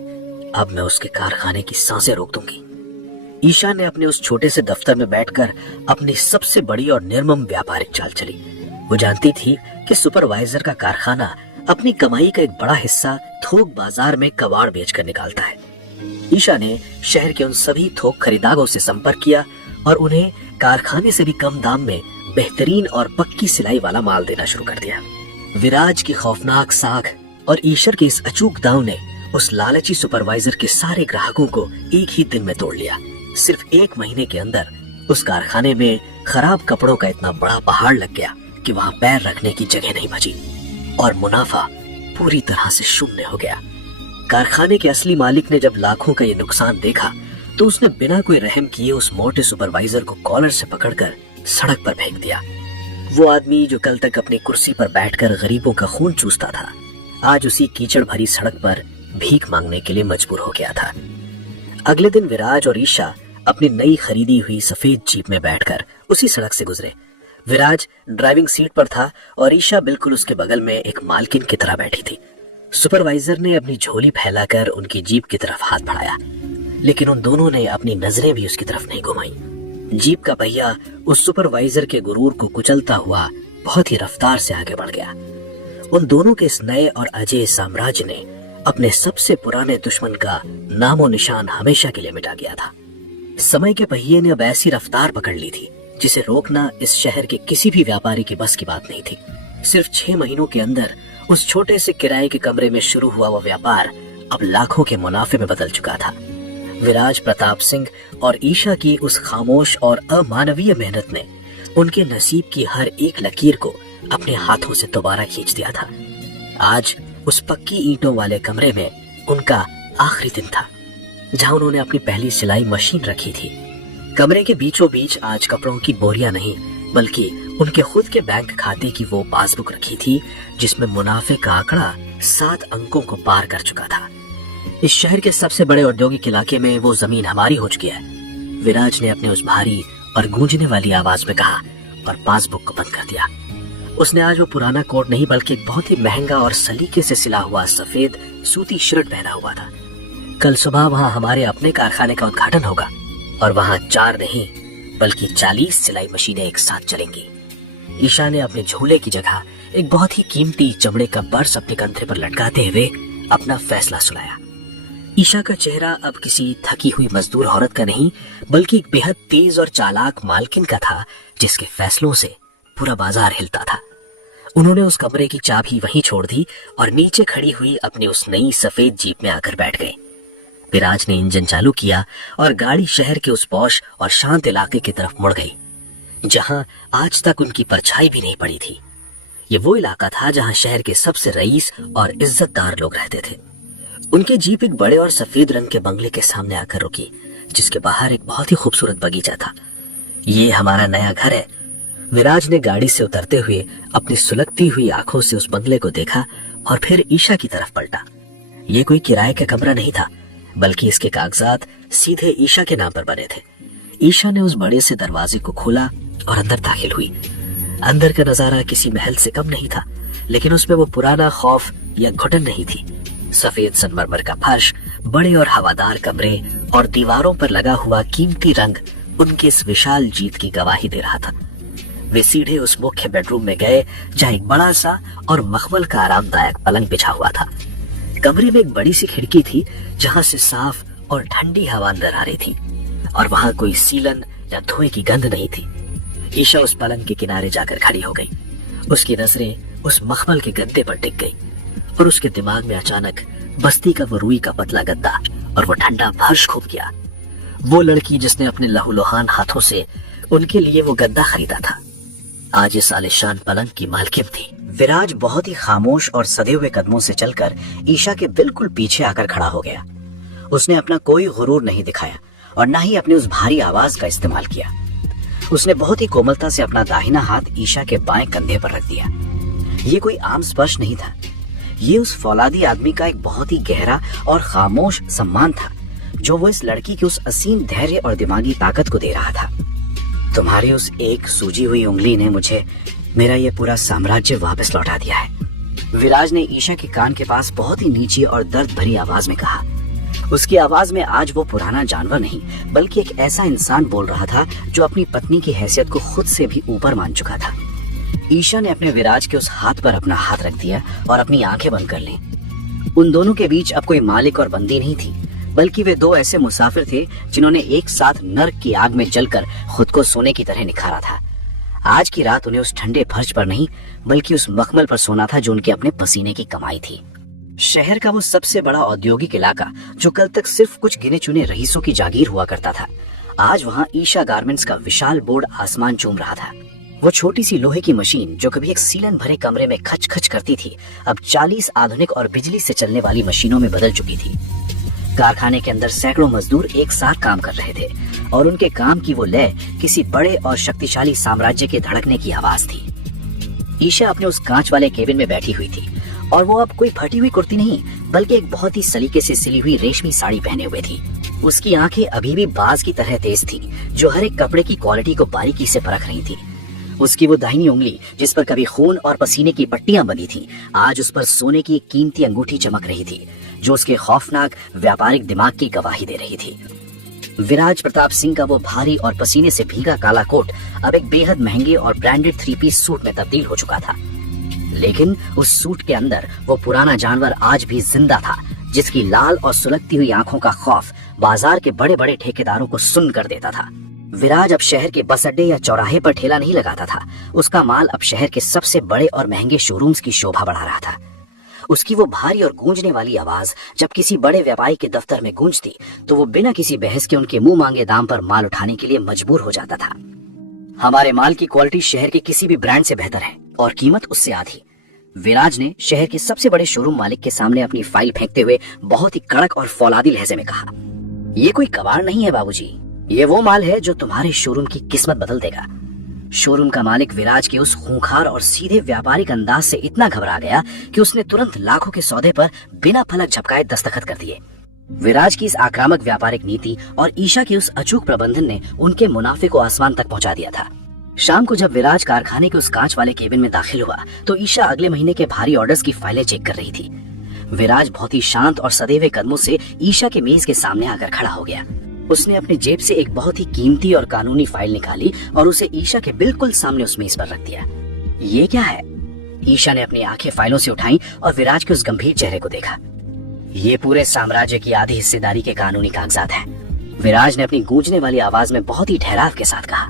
अब मैं उसके कारखाने की सांसें रोक दूंगी। ईशा ने अपने उस छोटे से दफ्तर में बैठकर अपनी सबसे बड़ी और निर्मम व्यापारिक चाल चली। वो जानती थी कि सुपरवाइजर का कारखाना अपनी कमाई का एक बड़ा हिस्सा थोक बाजार में कबाड़ बेचकर निकालता है। ईशा ने शहर के उन सभी थोक खरीदारों से संपर्क किया और उन्हें कारखाने से भी कम दाम में बेहतरीन और पक्की सिलाई वाला माल देना शुरू कर दिया। विराज की खौफनाक साख और ईश्वर के इस अचूक दांव ने उस लालची सुपरवाइजर के सारे ग्राहकों को एक ही दिन में तोड़ लिया। सिर्फ 1 महीने के अंदर उस कारखाने में खराब कपड़ों का इतना बड़ा पहाड़ लग गया कि वहां पैर रखने की जगह नहीं बची और मुनाफा पूरी तरह से शून्य हो गया। कारखाने के असली मालिक ने जब लाखों का ये नुकसान देखा तो उसने बिना कोई रहम किए उस मोटे सुपरवाइजर को कॉलर से पकड़कर सड़क पर फेंक दिया। वो आदमी जो कल तक अपनी कुर्सी पर बैठकर गरीबों का खून चूसता था, आज उसी कीचड़ भरी सड़क पर भीख मांगने के लिए मजबूर हो गया था। अगले दिन विराज और ईशा अपनी नई खरीदी हुई सफेद जीप में बैठकर उसी सड़क से गुजरे। विराज ड्राइविंग सीट पर था और ईशा बिल्कुल उसके बगल में एक मालकिन की तरह बैठी थी। सुपरवाइजर ने अपनी झोली फैलाकर उनकी जीप की तरफ हाथ बढ़ाया, लेकिन उन दोनों ने अपनी नजरें भी उसकी तरफ नहीं घुमाई। जीप का पहिया उस सुपरवाइजर के गुरूर को कुचलता हुआ बहुत ही रफ्तार से आगे बढ़ गया। उन दोनों के इस नए और अजय साम्राज्य ने अपने सबसे पुराने दुश्मन का नामो निशान हमेशा के लिए मिटा गया था। समय के पहिए ने अब ऐसी रफ्तार पकड़ ली थी जिसे रोकना इस शहर के किसी भी व्यापारी की बस की बात नहीं थी। सिर्फ 6 महीनों के अंदर उस छोटे से किराए के कमरे में शुरू हुआ वो व्यापार अब लाखों के मुनाफे में बदल चुका था। विराज प्रताप सिंह और ईशा की उस खामोश और अमानवीय मेहनत ने उनके नसीब की हर एक लकीर को अपने हाथों से दोबारा खींच दिया था। आज उस पक्की ईंटों वाले कमरे में उनका आखिरी दिन था जहां उन्होंने अपनी पहली सिलाई मशीन रखी थी। कमरे के बीचों बीच आज कपड़ों की बोरियां नहीं बल्कि उनके खुद के बैंक खाते की वो पासबुक रखी थी जिसमें मुनाफे का आंकड़ा 7 अंकों को पार कर चुका था। इस शहर के सबसे बड़े औद्योगिक इलाके में वो जमीन हमारी हो चुकी है, विराज ने अपने उस भारी और गूंजने वाली आवाज में कहा और पासबुक को बंद कर दिया। उसने आज वो पुराना कोट नहीं बल्कि एक बहुत ही महंगा और सलीके से सिला हुआ सफेद सूती शर्ट पहना हुआ था। कल सुबह वहां हमारे अपने कारखाने का उद्घाटन होगा और वहां 4 नहीं बल्कि 40 सिलाई मशीनें एक साथ चलेंगी। ईशा ने अपने झोले की जगह एक बहुत ही कीमती चमड़े का पर्स अपने कंधे पर लटकाते हुए अपना फैसला सुनाया। ईशा का चेहरा अब किसी थकी हुई मजदूर औरत का नहीं बल्कि एक बेहद तेज और चालाक मालकिन का था जिसके फैसलों से पूरा बाजार हिलता था। उन्होंने उस कमरे की चाबी वहीं छोड़ दी और नीचे खड़ी हुई अपनी उस नई सफेद जीप में आकर बैठ गए। विराज ने इंजन चालू किया और गाड़ी शहर के उस पौश और शांत इलाके की तरफ मुड़ गई जहां आज तक उनकी परछाई भी नहीं पड़ी थी। ये वो इलाका था जहां शहर के सबसे रईस और इज्जतदार लोग रहते थे। उनकी जीप एक बड़े और सफेद रंग के बंगले के सामने आकर रुकी जिसके बाहर एक बहुत ही खूबसूरत बगीचा था। ये हमारा नया घर है। विराज ने गाड़ी से उतरते हुए अपनी सुलगती हुई आंखों से उस बंगले को देखा और फिर ईशा की तरफ पलटा। ये कोई किराए का कमरा नहीं था बल्कि इसके कागजात सीधे ईशा के नाम पर बने थे। ईशा ने उस बड़े से दरवाजे को खोला और अंदर दाखिल हुई। अंदर का नजारा किसी महल से कम नहीं था लेकिन उसमें वो पुराना खौफ या घुटन नहीं थी। सफेद संगमरमर का फर्श, बड़े और हवादार कमरे और दीवारों पर लगा हुआ कीमती रंग उनके इस विशाल जीत की गवाही दे रहा था। वे सीधे उस मुख्य बेडरूम में गए जहां एक बड़ा सा और मखमल का आरामदायक पलंग बिछा हुआ था। कमरे में एक बड़ी सी खिड़की थी जहां से साफ और ठंडी हवा अंदर आ रही थी और वहां कोई सीलन या धुएं की गंध नहीं थी। ईशा उस पलंग के किनारे जाकर खड़ी हो गई। उसकी नजरें उस मखमल के गद्दे पर टिक गई और उसके दिमाग में अचानक बस्ती का वो रुई का पतला गद्दा और वो ठंडा फर्श खूब गया। वो लड़की जिसने अपने लहूलुहान हाथों से उनके लिए वो गद्दा खरीदा था। आज इस आलिशान पलंग की मालकिन थी। विराज बहुत ही खामोश और सधे हुए कदमों से चलकर ईशा के बिल्कुल पीछे आकर खड़ा हो गया। उसने अपना कोई गुरूर नहीं दिखाया और न ही अपने उस भारी आवाज का इस्तेमाल किया। उसने बहुत ही कोमलता से अपना दाहिना हाथ ईशा के बाएं कंधे पर रख दिया। ये कोई आम स्पर्श नहीं था, ये उस फौलादी आदमी का एक बहुत ही गहरा और खामोश सम्मान था जो वो इस लड़की की उस असीम धैर्य और दिमागी ताकत को दे रहा था। तुम्हारी उस एक सूजी हुई उंगली ने मुझे मेरा ये पूरा साम्राज्य वापस लौटा दिया है, विराज ने ईशा के कान के पास बहुत ही नीची और दर्द भरी आवाज में कहा। उसकी आवाज में आज वो पुराना जानवर नहीं बल्कि एक ऐसा इंसान बोल रहा था जो अपनी पत्नी की हैसियत को खुद से भी ऊपर मान चुका था। ईशा ने अपने विराज के उस हाथ पर अपना हाथ रख दिया और अपनी आंखें बंद कर ली। उन दोनों के बीच अब कोई मालिक और बंदी नहीं थी, बल्कि वे दो ऐसे मुसाफिर थे जिन्होंने एक साथ नर्क की आग में जलकर खुद को सोने की तरह निखारा था। आज की रात उन्हें उस ठंडे फर्श पर नहीं बल्कि उस मखमल पर सोना था जो उनके अपने पसीने की कमाई थी। शहर का वो सबसे बड़ा औद्योगिक इलाका जो कल तक सिर्फ कुछ गिने चुने रईसों की जागीर हुआ करता था, आज वहाँ ईशा गारमेंट्स का विशाल बोर्ड आसमान चूम रहा था। वो छोटी सी लोहे की मशीन जो कभी एक सीलन भरे कमरे में खच खच करती थी, अब 40 आधुनिक और बिजली से चलने वाली मशीनों में बदल चुकी थी। कारखाने के अंदर सैकड़ों मजदूर एक साथ काम कर रहे थे और उनके काम की वो लय किसी बड़े और शक्तिशाली साम्राज्य के धड़कने की आवाज थी। ईशा अपने उस कांच वाले केबिन में बैठी हुई थी और वो अब कोई फटी हुई कुर्ती नहीं बल्कि एक बहुत ही सलीके से सिली हुई रेशमी साड़ी पहने हुए थी। उसकी आंखें अभी भी बाज की तरह तेज थी जो हर एक कपड़े की क्वालिटी को बारीकी से परख रही थी। उसकी वो दाहिनी उंगली जिस पर कभी खून और पसीने की पट्टियां बंधी थी, आज उस पर सोने की एक कीमती अंगूठी चमक रही थी जो उसके खौफनाक व्यापारिक दिमाग की गवाही दे रही थी। विराज प्रताप सिंह का वो भारी और पसीने से भीगा काला कोट अब एक बेहद महंगे और ब्रांडेड 3-पीस सूट में तब्दील हो चुका था, लेकिन उस सूट के अंदर वो पुराना जानवर आज भी जिंदा था जिसकी लाल और सुलगती हुई आंखों का खौफ बाजार के बड़े बड़े ठेकेदारों को सुन्न कर देता था। विराज अब शहर के बस अड्डे या चौराहे पर ठेला नहीं लगाता था, उसका माल अब शहर के सबसे बड़े और महंगे शोरूम्स की शोभा बढ़ा रहा था। उसकी वो भारी और गूंजने वाली आवाज जब किसी बड़े व्यापारी के दफ्तर में गूंजती तो वो बिना किसी बहस के उनके मुंह मांगे दाम पर माल उठाने के लिए मजबूर हो जाता था। हमारे माल की क्वालिटी शहर के किसी भी ब्रांड से बेहतर है और कीमत उससे आधी, विराज ने शहर के सबसे बड़े शोरूम मालिक के सामने अपनी फाइल फेंकते हुए बहुत ही कड़क और फौलादी लहजे में कहा। ये कोई कबाड़ नहीं है बाबूजी, ये वो माल है जो तुम्हारे शोरूम की किस्मत बदल देगा। शोरूम का मालिक विराज के उस खूंखार और सीधे व्यापारिक अंदाज से इतना घबरा गया कि उसने तुरंत लाखों के सौदे पर बिना पलक झपकाए दस्तखत कर दिए। विराज की इस आक्रामक व्यापारिक नीति और ईशा के उस अचूक प्रबंधन ने उनके मुनाफे को आसमान तक पहुंचा दिया था। शाम को जब विराज कारखाने के उस कांच वाले केबिन में दाखिल हुआ तो ईशा अगले महीने के भारी ऑर्डर्स की फाइलें चेक कर रही थी। विराज बहुत ही शांत और सधे हुए कदमों से ईशा के मेज के सामने आकर खड़ा हो गया। उसने अपने जेब से एक बहुत ही कीमती और कानूनी फाइल निकाली और उसे ईशा के बिल्कुल सामने उस मेज पर रख दिया। ये क्या है? ईशा ने अपनी आंखें फाइलों से उठाई और विराज के उस गंभीर चेहरे को देखा। ये पूरे साम्राज्य की आधी हिस्सेदारी के कानूनी कागजात हैं। विराज ने अपनी गूंजने वाली आवाज में बहुत ही ठहराव के साथ कहा।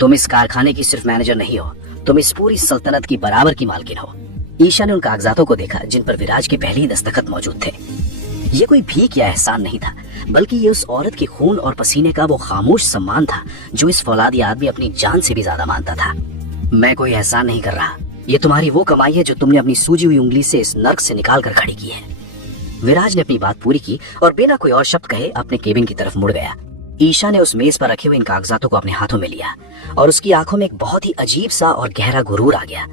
तुम इस कारखाने की सिर्फ मैनेजर नहीं हो, तुम इस पूरी सल्तनत की बराबर की मालकिन हो। ईशा ने उन कागजातों को देखा जिन पर विराज के पहले ही दस्तखत मौजूद थे। ये कोई भीख या एहसान नहीं था, बल्कि ये उस औरत के खून और पसीने का वो खामोश सम्मान था जो इस फौलादी आदमी अपनी जान से भी ज्यादा मानता था। मैं कोई एहसान नहीं कर रहा, ये तुम्हारी वो कमाई है जो तुमने अपनी सूजी हुई उंगली से इस नर्क से निकाल कर खड़ी की है। विराज ने अपनी बात पूरी की और बिना कोई और शब्द कहे अपने केबिन की तरफ मुड़ गया। ईशा ने उस मेज पर रखे हुए इन कागजातों को अपने हाथों में लिया और उसकी आंखों में एक बहुत ही अजीब सा और गहरा गुरूर आ गया।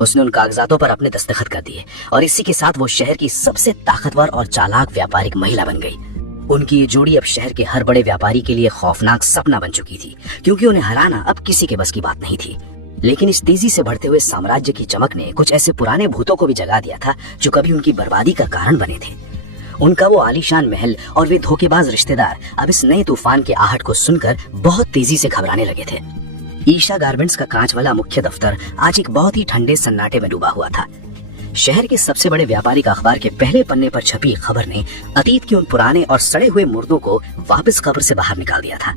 उसने उन कागजातों पर अपने दस्तखत कर दिए और इसी के साथ वो शहर की सबसे ताकतवर और चालाक व्यापारिक महिला बन गई। उनकी ये जोड़ी अब शहर के हर बड़े व्यापारी के लिए खौफनाक सपना बन चुकी थी, क्योंकि उन्हें हराना अब किसी के बस की बात नहीं थी। लेकिन इस तेजी से बढ़ते हुए साम्राज्य की चमक ने कुछ ऐसे पुराने भूतों को भी जगा दिया था जो कभी उनकी बर्बादी का कारण बने थे। उनका वो आलीशान महल और वे धोखेबाज रिश्तेदार अब इस नए तूफान के आहट को सुनकर बहुत तेजी से घबराने लगे थे। ईशा गारमेंट्स का कांच वाला मुख्य दफ्तर आज एक बहुत ही ठंडे सन्नाटे में डूबा हुआ था। शहर के सबसे बड़े व्यापारिक अखबार के पहले पन्ने पर छपी खबर ने अतीत के उन पुराने और सड़े हुए मुर्दों को वापस कब्र से बाहर निकाल दिया था।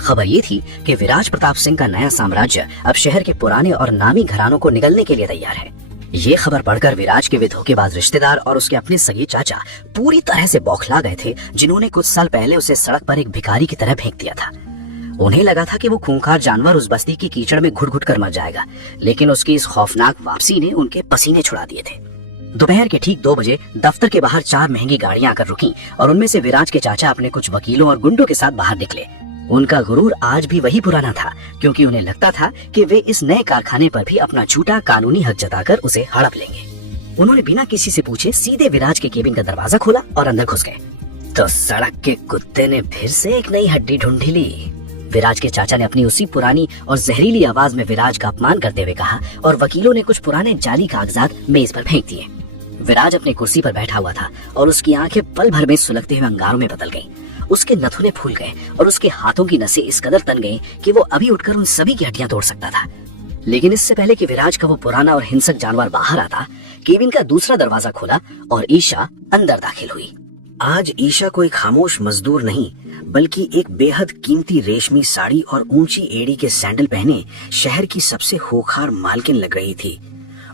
खबर ये थी कि विराज प्रताप सिंह का नया साम्राज्य अब शहर के पुराने और नामी घरानों को निगलने के लिए तैयार है। ये खबर पढ़कर विराज के वे धोखेबाज रिश्तेदार और उसके अपने सगे चाचा पूरी तरह से बौखला गए थे, जिन्होंने कुछ साल पहले उसे सड़क पर एक भिखारी की तरह फेंक दिया था। उन्हें लगा था कि वो खूंखार जानवर उस बस्ती की कीचड़ में घुट घुट कर मर जाएगा, लेकिन उसकी इस खौफनाक वापसी ने उनके पसीने छुड़ा दिए थे। दोपहर के ठीक 2 बजे दफ्तर के बाहर 4 महंगी गाड़ियां आकर रुकी और उनमें से विराज के चाचा अपने कुछ वकीलों और गुंडों के साथ बाहर निकले। उनका गुरूर आज भी वही पुराना था, क्योंकि उन्हें लगता था कि वे इस नए कारखाने पर भी अपना झूठा कानूनी हक जताकर उसे हड़प लेंगे। उन्होंने बिना किसी से पूछे सीधे विराज के केबिन का दरवाजा खोला और अंदर घुस गए। तो सड़क के कुत्ते ने फिर से एक नई हड्डी ढूंढी ली। विराज के चाचा ने अपनी उसी पुरानी और जहरीली आवाज में विराज का अपमान करते हुए कहा और वकीलों ने कुछ पुराने जाली कागजात मेज पर फेंक दिए। विराज अपनी कुर्सी पर बैठा हुआ था और उसकी आंखें पल भर में सुलगते हुए अंगारों में बदल गईं। उसके नथुने फूल गए और उसके हाथों की नसें इस कदर तन गईं कि वो अभी उठकर उन सभी की हड्डियां तोड़ सकता था। लेकिन इससे पहले कि विराज का वो पुराना और हिंसक जानवर बाहर आता, केबिन का दूसरा दरवाजा खुला और ईशा अंदर दाखिल हुई। आज ईशा कोई खामोश मजदूर नहीं, बल्कि एक बेहद कीमती रेशमी साड़ी और ऊंची एड़ी के सैंडल पहने शहर की सबसे खूंखार मालकिन लग रही थी।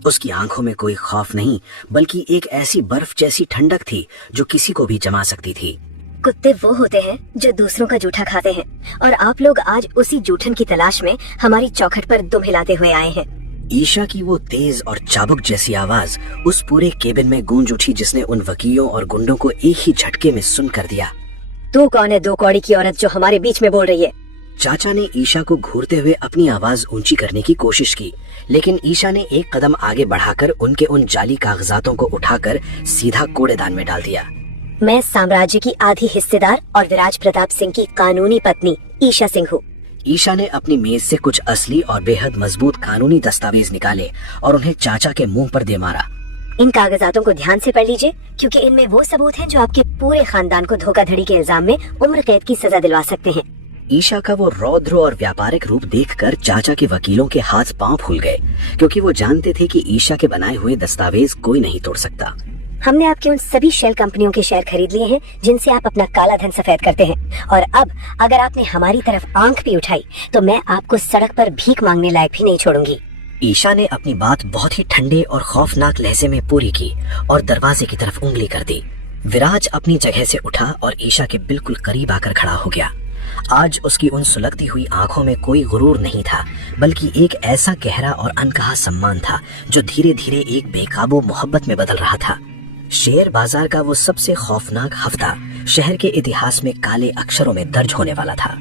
उसकी आंखों में कोई खौफ नहीं, बल्कि एक ऐसी बर्फ जैसी ठंडक थी जो किसी को भी जमा सकती थी। कुत्ते वो होते हैं जो दूसरों का जूठा खाते हैं, और आप लोग आज उसी जूठन की तलाश में हमारी चौखट पर दुम हिलाते हुए आए हैं। ईशा की वो तेज और चाबुक जैसी आवाज उस पूरे केबिन में गूंज उठी, जिसने उन वकीलों और गुंडों को एक ही झटके में सुन कर दिया। तू कौन है 2 कौड़ी की औरत जो हमारे बीच में बोल रही है? चाचा ने ईशा को घूरते हुए अपनी आवाज ऊंची करने की कोशिश की, लेकिन ईशा ने एक कदम आगे बढ़ाकर उनके उन जाली कागजातों को उठाकर सीधा कूड़ेदान में डाल दिया। मैं साम्राज्य की आधी हिस्सेदार और विराज प्रताप सिंह की कानूनी पत्नी ईशा सिंह हूँ। ईशा ने अपनी मेज से कुछ असली और बेहद मजबूत कानूनी दस्तावेज निकाले और उन्हें चाचा के मुंह पर दे मारा। इन कागजातों को ध्यान से पढ़ लीजिए, क्योंकि इनमें वो सबूत हैं जो आपके पूरे खानदान को धोखाधड़ी के इल्जाम में उम्र कैद की सजा दिलवा सकते हैं। ईशा का वो रौद्र और व्यापारिक रूप देखकर चाचा के वकीलों के हाथ पांव फूल गए, क्योंकि वो जानते थे कि ईशा के बनाए हुए दस्तावेज कोई नहीं तोड़ सकता। हमने आपके उन सभी शेल कंपनियों के शेयर खरीद लिए हैं जिनसे आप अपना काला धन सफेद करते हैं, और अब अगर आपने हमारी तरफ आंख भी उठाई तो मैं आपको सड़क पर भीख मांगने लायक भी नहीं छोड़ूंगी। ईशा ने अपनी बात बहुत ही ठंडे और खौफनाक लहजे में पूरी की और दरवाजे की तरफ उंगली कर दी। विराज अपनी जगह से उठा और ईशा के बिल्कुल करीब आकर खड़ा हो गया। आज उसकी उन सुलगती हुई आंखों में कोई गुरूर नहीं था, बल्कि एक ऐसा गहरा और अनकहा सम्मान था जो धीरे धीरे एक बेकाबू मोहब्बत में बदल रहा था। शेयर बाजार का वो सबसे खौफनाक हफ्ता शहर के इतिहास में काले अक्षरों में दर्ज होने वाला था।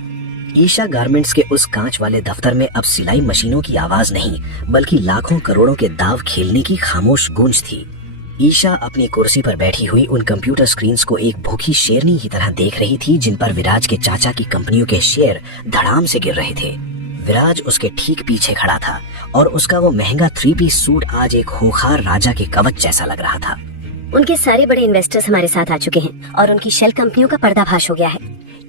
ईशा गारमेंट्स के उस कांच वाले दफ्तर में अब सिलाई मशीनों की आवाज नहीं, बल्कि लाखों करोड़ों के दाव खेलने की खामोश गूंज थी। ईशा अपनी कुर्सी पर बैठी हुई उन कंप्यूटर स्क्रीन्स को एक भूखी शेरनी की तरह देख रही थी, जिन पर विराज के चाचा की कंपनियों के शेयर धड़ाम से गिर रहे थे। विराज उसके ठीक पीछे खड़ा था और उसका वो महंगा 3 पीस सूट आज एक खूंखार राजा के कवच जैसा लग रहा था। उनके सारे बड़े इन्वेस्टर्स हमारे साथ आ चुके हैं और उनकी शेल कंपनियों का पर्दाफाश हो गया है।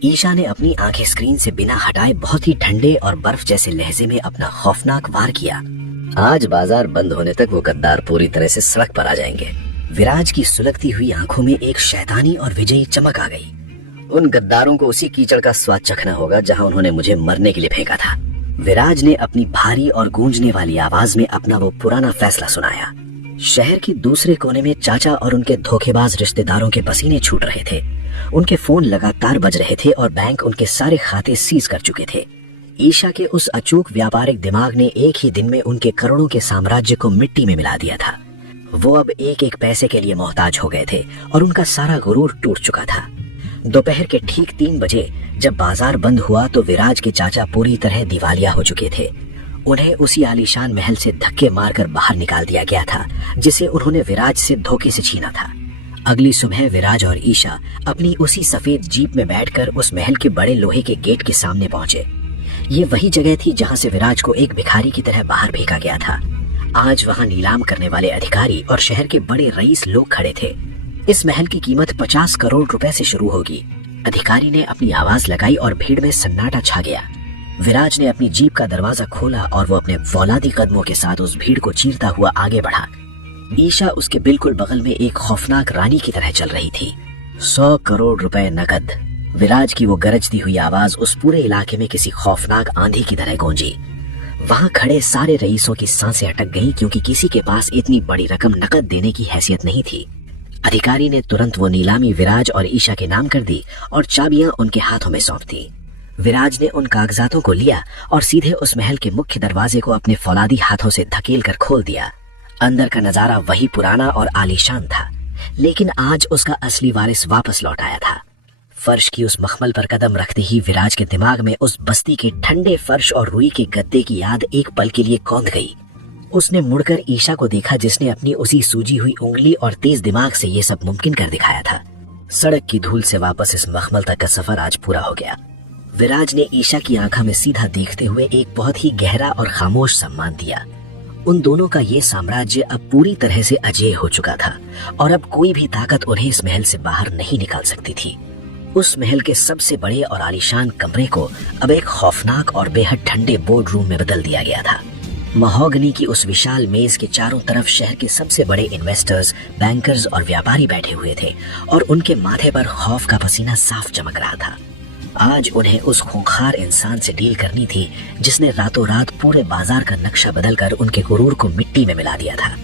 ईशा ने अपनी आंखें स्क्रीन से बिना हटाए बहुत ही ठंडे और बर्फ जैसे लहजे में अपना खौफनाक वार किया। आज बाजार बंद होने तक वो गद्दार पूरी तरह से सड़क पर आ जाएंगे। विराज की सुलगती हुई आंखों में एक शैतानी और विजयी चमक आ गई। उन गद्दारों को उसी कीचड़ का स्वाद चखना होगा जहां उन्होंने मुझे मरने के लिए फेंका था। विराज ने अपनी भारी और गूंजने वाली आवाज में अपना वो पुराना फैसला सुनाया। शहर की दूसरे कोने में चाचा और उनके धोखेबाज रिश्तेदारों के पसीने छूट रहे थे। उनके फोन लगातार बज रहे थे और बैंक उनके सारे खाते सीज कर चुके थे। ईशा के उस अचूक व्यापारिक दिमाग ने एक ही दिन में उनके करोड़ों के साम्राज्य को मिट्टी में मिला दिया था। वो अब एक एक पैसे के लिए मोहताज हो गए थे और उनका सारा गुरूर टूट चुका था। दोपहर के ठीक 3 बजे जब बाजार बंद हुआ तो विराज के चाचा पूरी तरह दिवालिया हो चुके थे। उन्हें उसी आलीशान महल से धक्के मारकर बाहर निकाल दिया गया था जिसे उन्होंने विराज से धोखे से छीना था। अगली सुबह विराज और ईशा अपनी उसी सफेद जीप में बैठकर उस महल के बड़े लोहे के गेट के सामने पहुंचे। ये वही जगह थी जहां से विराज को एक भिखारी की तरह बाहर फेंका गया था। आज वहां नीलाम करने वाले अधिकारी और शहर के बड़े रईस लोग खड़े थे। इस महल की कीमत 50 करोड़ रुपए से शुरू होगी। अधिकारी ने अपनी आवाज लगाई और भीड़ में सन्नाटा छा गया। विराज ने अपनी जीप का दरवाजा खोला और वो अपने फौलादी कदमों के साथ उस भीड़ को चीरता हुआ आगे बढ़ा। ईशा उसके बिल्कुल बगल में एक खौफनाक रानी की तरह चल रही थी। 100 करोड़ रुपए नकद। विराज की वो गरजती हुई आवाज उस पूरे इलाके में किसी खौफनाक आंधी की तरह गूंजी। वहां खड़े सारे रईसों की सांसें अटक गईं, क्योंकि किसी के पास इतनी बड़ी रकम नकद देने की हैसियत नहीं थी। अधिकारी ने तुरंत वो नीलामी विराज और ईशा के नाम कर दी और चाबियां उनके हाथों में सौंप दी। विराज ने उन कागजातों को लिया और सीधे उस महल के मुख्य दरवाजे को अपने फौलादी हाथों से धकेल कर खोल दिया। अंदर का नजारा वही पुराना और आलीशान था, लेकिन आज उसका असली वारिस वापस लौट आया था। फर्श की उस मखमल पर कदम रखते ही विराज के दिमाग में उस बस्ती के ठंडे फर्श और रुई के गद्दे की याद एक पल के लिए कौंध गई। उसने मुड़कर ईशा को देखा, जिसने अपनी उसी सूजी हुई उंगली और तेज दिमाग से ये सब मुमकिन कर दिखाया था। सड़क की धूल से वापस इस मखमल तक का सफर आज पूरा हो गया। विराज ने ईशा की आंखों में सीधा देखते हुए एक बहुत ही गहरा और खामोश सम्मान दिया। उन दोनों का ये साम्राज्य अब पूरी तरह से अजेय हो चुका था और अब कोई भी ताकत उन्हें इस महल से बाहर नहीं निकाल सकती थी। उस महल के सबसे बड़े और आलीशान कमरे को अब एक खौफनाक और बेहद ठंडे बोर्ड रूम में बदल दिया गया था। महोगनी की उस विशाल मेज के चारों तरफ शहर के सबसे बड़े इन्वेस्टर्स, बैंकर्स और व्यापारी बैठे हुए थे और उनके माथे पर खौफ का पसीना साफ चमक रहा था। आज उन्हें उस खूंखार इंसान से डील करनी थी जिसने रातों रात पूरे बाजार का नक्शा बदलकर उनके गुरूर को मिट्टी में मिला दिया था।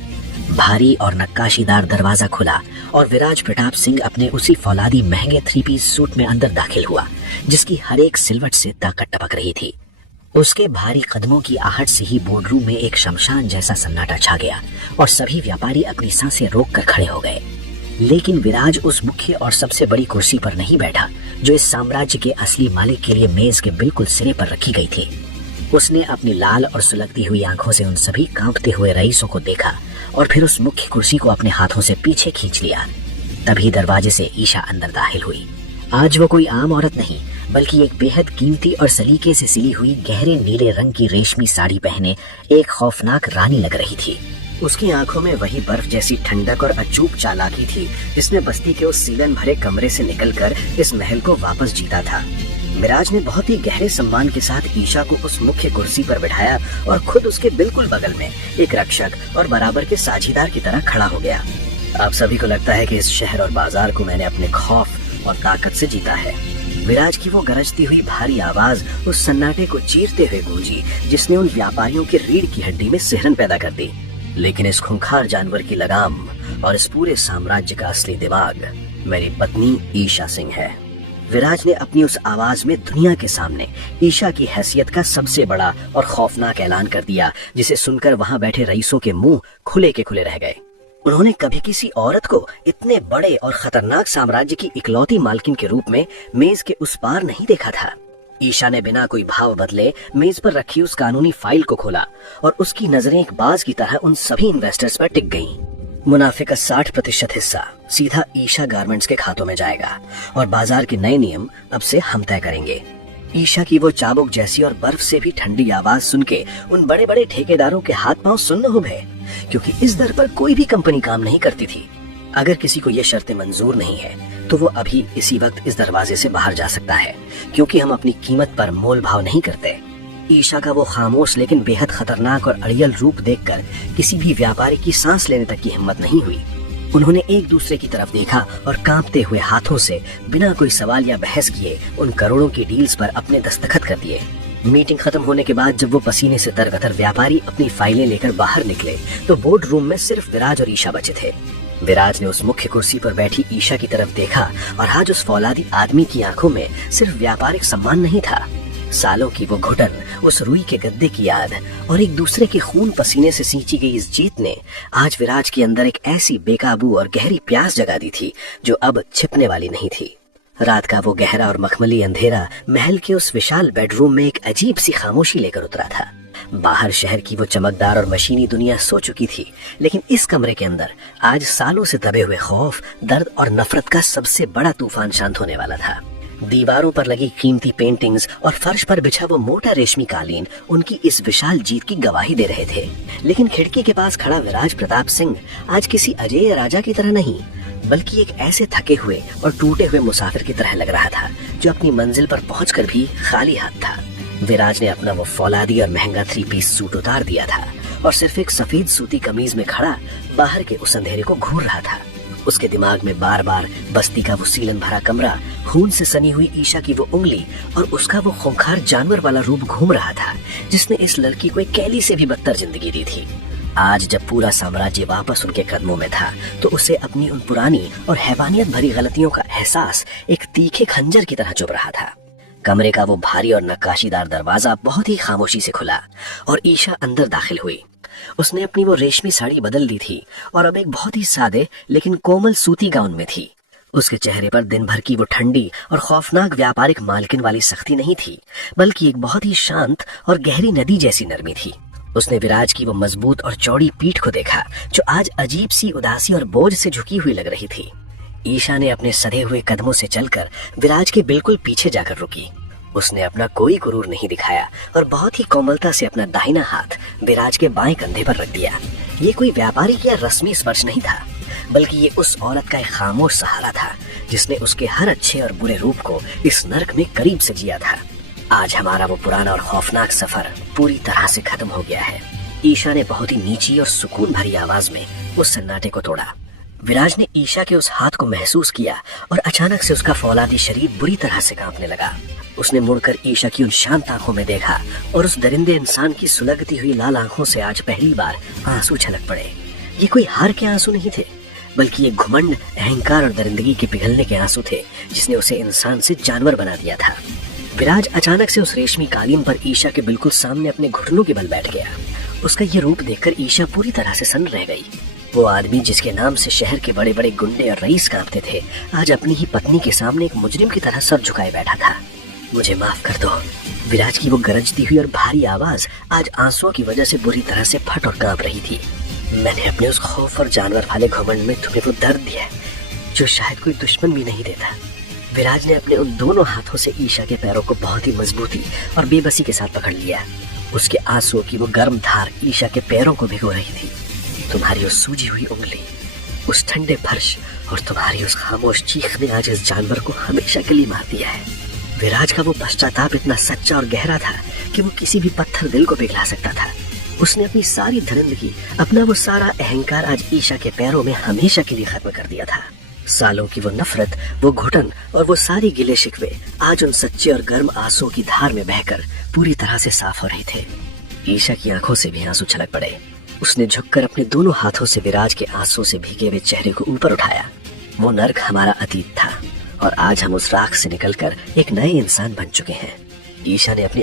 भारी और नक्काशीदार दरवाजा खुला और विराज प्रताप सिंह अपने उसी फौलादी महंगे 3 पीस सूट में अंदर दाखिल हुआ, जिसकी हर एक सिलवट से ताकत टपक रही थी। उसके भारी कदमों की आहट से ही बोर्डरूम में एक शमशान जैसा सन्नाटा छा गया और सभी व्यापारी अपनी सांसें रोककर खड़े हो गए। लेकिन विराज उस मुख्य और सबसे बड़ी कुर्सी पर नहीं बैठा जो इस साम्राज्य के असली मालिक के लिए मेज के बिल्कुल सिरे पर रखी गई थी। उसने अपनी लाल और सुलगती हुई आंखों से उन सभी कांपते हुए रईसों को देखा और फिर उस मुख्य कुर्सी को अपने हाथों से पीछे खींच लिया। तभी दरवाजे से ईशा अंदर दाखिल हुई। आज वो कोई आम औरत नहीं, बल्कि एक बेहद कीमती और सलीके से सिली हुई गहरे नीले रंग की रेशमी साड़ी पहने एक खौफनाक रानी लग रही थी। उसकी आंखों में वही बर्फ जैसी ठंडक और अचूक चालाकी थी जिसने बस्ती के उस सीलन भरे कमरे से निकलकर इस महल को वापस जीता था। विराज ने बहुत ही गहरे सम्मान के साथ ईशा को उस मुख्य कुर्सी पर बिठाया और खुद उसके बिल्कुल बगल में एक रक्षक और बराबर के साझीदार की तरह खड़ा हो गया। आप सभी को लगता है कि इस शहर और बाजार को मैंने अपने खौफ और ताकत से जीता है। विराज की वो गरजती हुई भारी आवाज उस सन्नाटे को चीरते हुए गूंजी जिसने उन व्यापारियों की रीढ़ की हड्डी में सिहरन पैदा कर दी। लेकिन इस खूंखार जानवर की लगाम और इस पूरे साम्राज्य का असली दिमाग मेरी पत्नी ईशा सिंह है। विराज ने अपनी उस आवाज में दुनिया के सामने ईशा की हैसियत का सबसे बड़ा और खौफनाक ऐलान कर दिया, जिसे सुनकर वहां बैठे रईसों के मुंह खुले के खुले रह गए। उन्होंने कभी किसी औरत को इतने बड़े और खतरनाक साम्राज्य की इकलौती मालकिन के रूप में मेज के उस पार नहीं देखा था। ईशा ने बिना कोई भाव बदले मेज पर रखी उस कानूनी फाइल को खोला और उसकी नजरें एक बाज की तरह उन सभी इन्वेस्टर्स पर टिक गईं। मुनाफे का 60% हिस्सा सीधा ईशा गारमेंट्स के खातों में जाएगा और बाजार के नए नियम अब से हम तय करेंगे। ईशा की वो चाबुक जैसी और बर्फ से भी ठंडी आवाज सुन के उन बड़े बड़े ठेकेदारों के हाथ पांव सुन्न हो गए, क्योंकि इस दर पर कोई भी कंपनी काम नहीं करती थी। अगर किसी को ये शर्तें मंजूर नहीं है तो वो अभी इसी वक्त इस दरवाजे से बाहर जा सकता है, क्योंकि हम अपनी कीमत पर मोल भाव नहीं करते। ईशा का वो खामोश लेकिन बेहद खतरनाक और अड़ियल रूप देखकर किसी भी व्यापारी की सांस लेने तक की हिम्मत नहीं हुई। उन्होंने एक दूसरे की तरफ देखा और कांपते हुए हाथों से बिना कोई सवाल या बहस किए उन करोड़ों की डील्स पर अपने दस्तखत कर दिए। मीटिंग खत्म होने के बाद जब वो पसीने से तरबतर व्यापारी अपनी फाइलें लेकर बाहर निकले तो बोर्ड रूम में सिर्फ विराज और ईशा बचे थे। विराज ने उस मुख्य कुर्सी पर बैठी ईशा की तरफ देखा और आज उस फौलादी आदमी की आंखों में सिर्फ व्यापारिक सम्मान नहीं था, सालों की वो घुटन, उस रुई के गद्दे की याद और एक दूसरे के खून पसीने से सींची गई इस जीत ने आज विराज के अंदर एक ऐसी बेकाबू और गहरी प्यास जगा दी थी जो अब छिपने वाली नहीं थी। रात का वो गहरा और मखमली अंधेरा महल के उस विशाल बेडरूम में एक अजीब सी खामोशी लेकर उतरा था। बाहर शहर की वो चमकदार और मशीनी दुनिया सो चुकी थी, लेकिन इस कमरे के अंदर आज सालों से दबे हुए खौफ, दर्द और नफरत का सबसे बड़ा तूफान शांत होने वाला था। दीवारों पर लगी कीमती पेंटिंग्स और फर्श पर बिछा वो मोटा रेशमी कालीन उनकी इस विशाल जीत की गवाही दे रहे थे। लेकिन खिड़की के पास खड़ा विराज प्रताप सिंह आज किसी अजेय राजा की तरह नहीं, बल्कि एक ऐसे थके हुए और टूटे हुए मुसाफिर की तरह लग रहा था जो अपनी मंजिल पर पहुंचकर भी खाली हाथ था। विराज ने अपना वो फौलादी और महंगा 3 पीस सूट उतार दिया था और सिर्फ एक सफेद सूती कमीज में खड़ा बाहर के उस अंधेरे को घूर रहा था। उसके दिमाग में बार बार बस्ती का वो सीलन भरा कमरा, खून से सनी हुई ईशा की वो उंगली और उसका वो खूंखार जानवर वाला रूप घूम रहा था जिसने इस लड़की को एक कैली से भी बदतर जिंदगी दी थी। आज जब पूरा साम्राज्य वापस उनके कदमों में था तो उसे अपनी उन पुरानी और हैवानियत भरी गलतियों का एहसास एक तीखे खंजर की तरह चुभ रहा था। कमरे का वो भारी और नक्काशीदार दरवाजा बहुत ही खामोशी से खुला और ईशा अंदर दाखिल हुई। उसने अपनी वो रेशमी साड़ी बदल दी थी और अब एक बहुत ही सादे लेकिन कोमल सूती गाउन में थी। उसके चेहरे पर दिन भर की वो ठंडी और खौफनाक व्यापारिक मालकिन वाली सख्ती नहीं थी, बल्कि एक बहुत ही शांत और गहरी नदी जैसी नरमी थी। उसने विराज की वो मजबूत और चौड़ी पीठ को देखा जो आज अजीब सी उदासी और बोझ से झुकी हुई लग रही थी। ईशा ने अपने सधे हुए कदमों से चलकर विराज के बिल्कुल पीछे जाकर रुकी। उसने अपना कोई गुरूर नहीं दिखाया और बहुत ही कोमलता से अपना दाहिना हाथ विराज के बाएं कंधे पर रख दिया। ये कोई व्यापारिक या रस्मी स्पर्श नहीं था, बल्कि ये उस औरत का एक खामोश सहारा था जिसने उसके हर अच्छे और बुरे रूप को इस नर्क में करीब से जिया था। आज हमारा वो पुराना और खौफनाक सफर पूरी तरह से खत्म हो गया है। ईशा ने बहुत ही नीची और सुकून भरी आवाज में उस सन्नाटे को तोड़ा। विराज ने ईशा के उस हाथ को महसूस किया और अचानक से उसका फौलादी शरीर बुरी तरह से कांपने लगा। उसने मुड़कर ईशा की उन शांत आंखों में देखा और उस दरिंदे इंसान की सुलगती हुई लाल आंखों से आज पहली बार आंसू छलक पड़े। ये कोई हार के आंसू नहीं थे, बल्कि ये घमंड, अहंकार और दरिंदगी के पिघलने के आंसू थे जिसने उसे इंसान से जानवर बना दिया था। विराज अचानक से उस रेशमी कालीन पर ईशा के बिल्कुल सामने अपने घुटनों के बल बैठ गया। उसका ये रूप देखकर ईशा पूरी तरह से सन्न रह गई। वो आदमी जिसके नाम से शहर के बड़े बड़े गुंडे और रईस कांपते थे, आज अपनी ही पत्नी के सामने एक मुजरिम की तरह सर झुकाए बैठा था। मुझे माफ कर दो। विराज की वो गरजती हुई और भारी आवाज आज आंसुओं की वजह से बुरी तरह से फट और कांप रही थी। मैंने अपने उस खौफ और जानवर वाले घमंड में तुम्हें वो दर्द दिया जो शायद कोई दुश्मन भी नहीं देता। विराज ने अपने उन दोनों हाथों से ईशा के पैरों को बहुत ही मजबूती और बेबसी के साथ पकड़ लिया। उसके आंसुओं की वो गर्म धार ईशा के पैरों को भिगो रही थी। तुम्हारी उस सूजी हुई उंगली, उस ठंडे फर्श और तुम्हारी उस खामोश चीख ने आज इस जानवर को हमेशा के लिए मार दिया है। विराज का वो पश्चाताप इतना सच्चा और गहरा था कि वो किसी भी पत्थर दिल को पिघला सकता था। उसने अपनी सारी दरिंदगी, अपना वो सारा अहंकार आज ईशा के पैरों में हमेशा के लिए खत्म कर दिया था। सालों की वो नफरत, वो घुटन और वो सारी गिले शिकवे आज उन सच्चे और गर्म आंसुओं की धार में बहकर पूरी तरह से साफ हो रहे थे। ईशा की आंखों से भी आंसू छलक पड़े। उसने झुककर अपने दोनों हाथों से विराज के आंसुओं से भीगे हुए चेहरे को ऊपर उठाया। वो नर्क हमारा अतीत था और आज हम उस राख से निकलकर एक नए इंसान बन चुके हैं। ईशा ने अपनी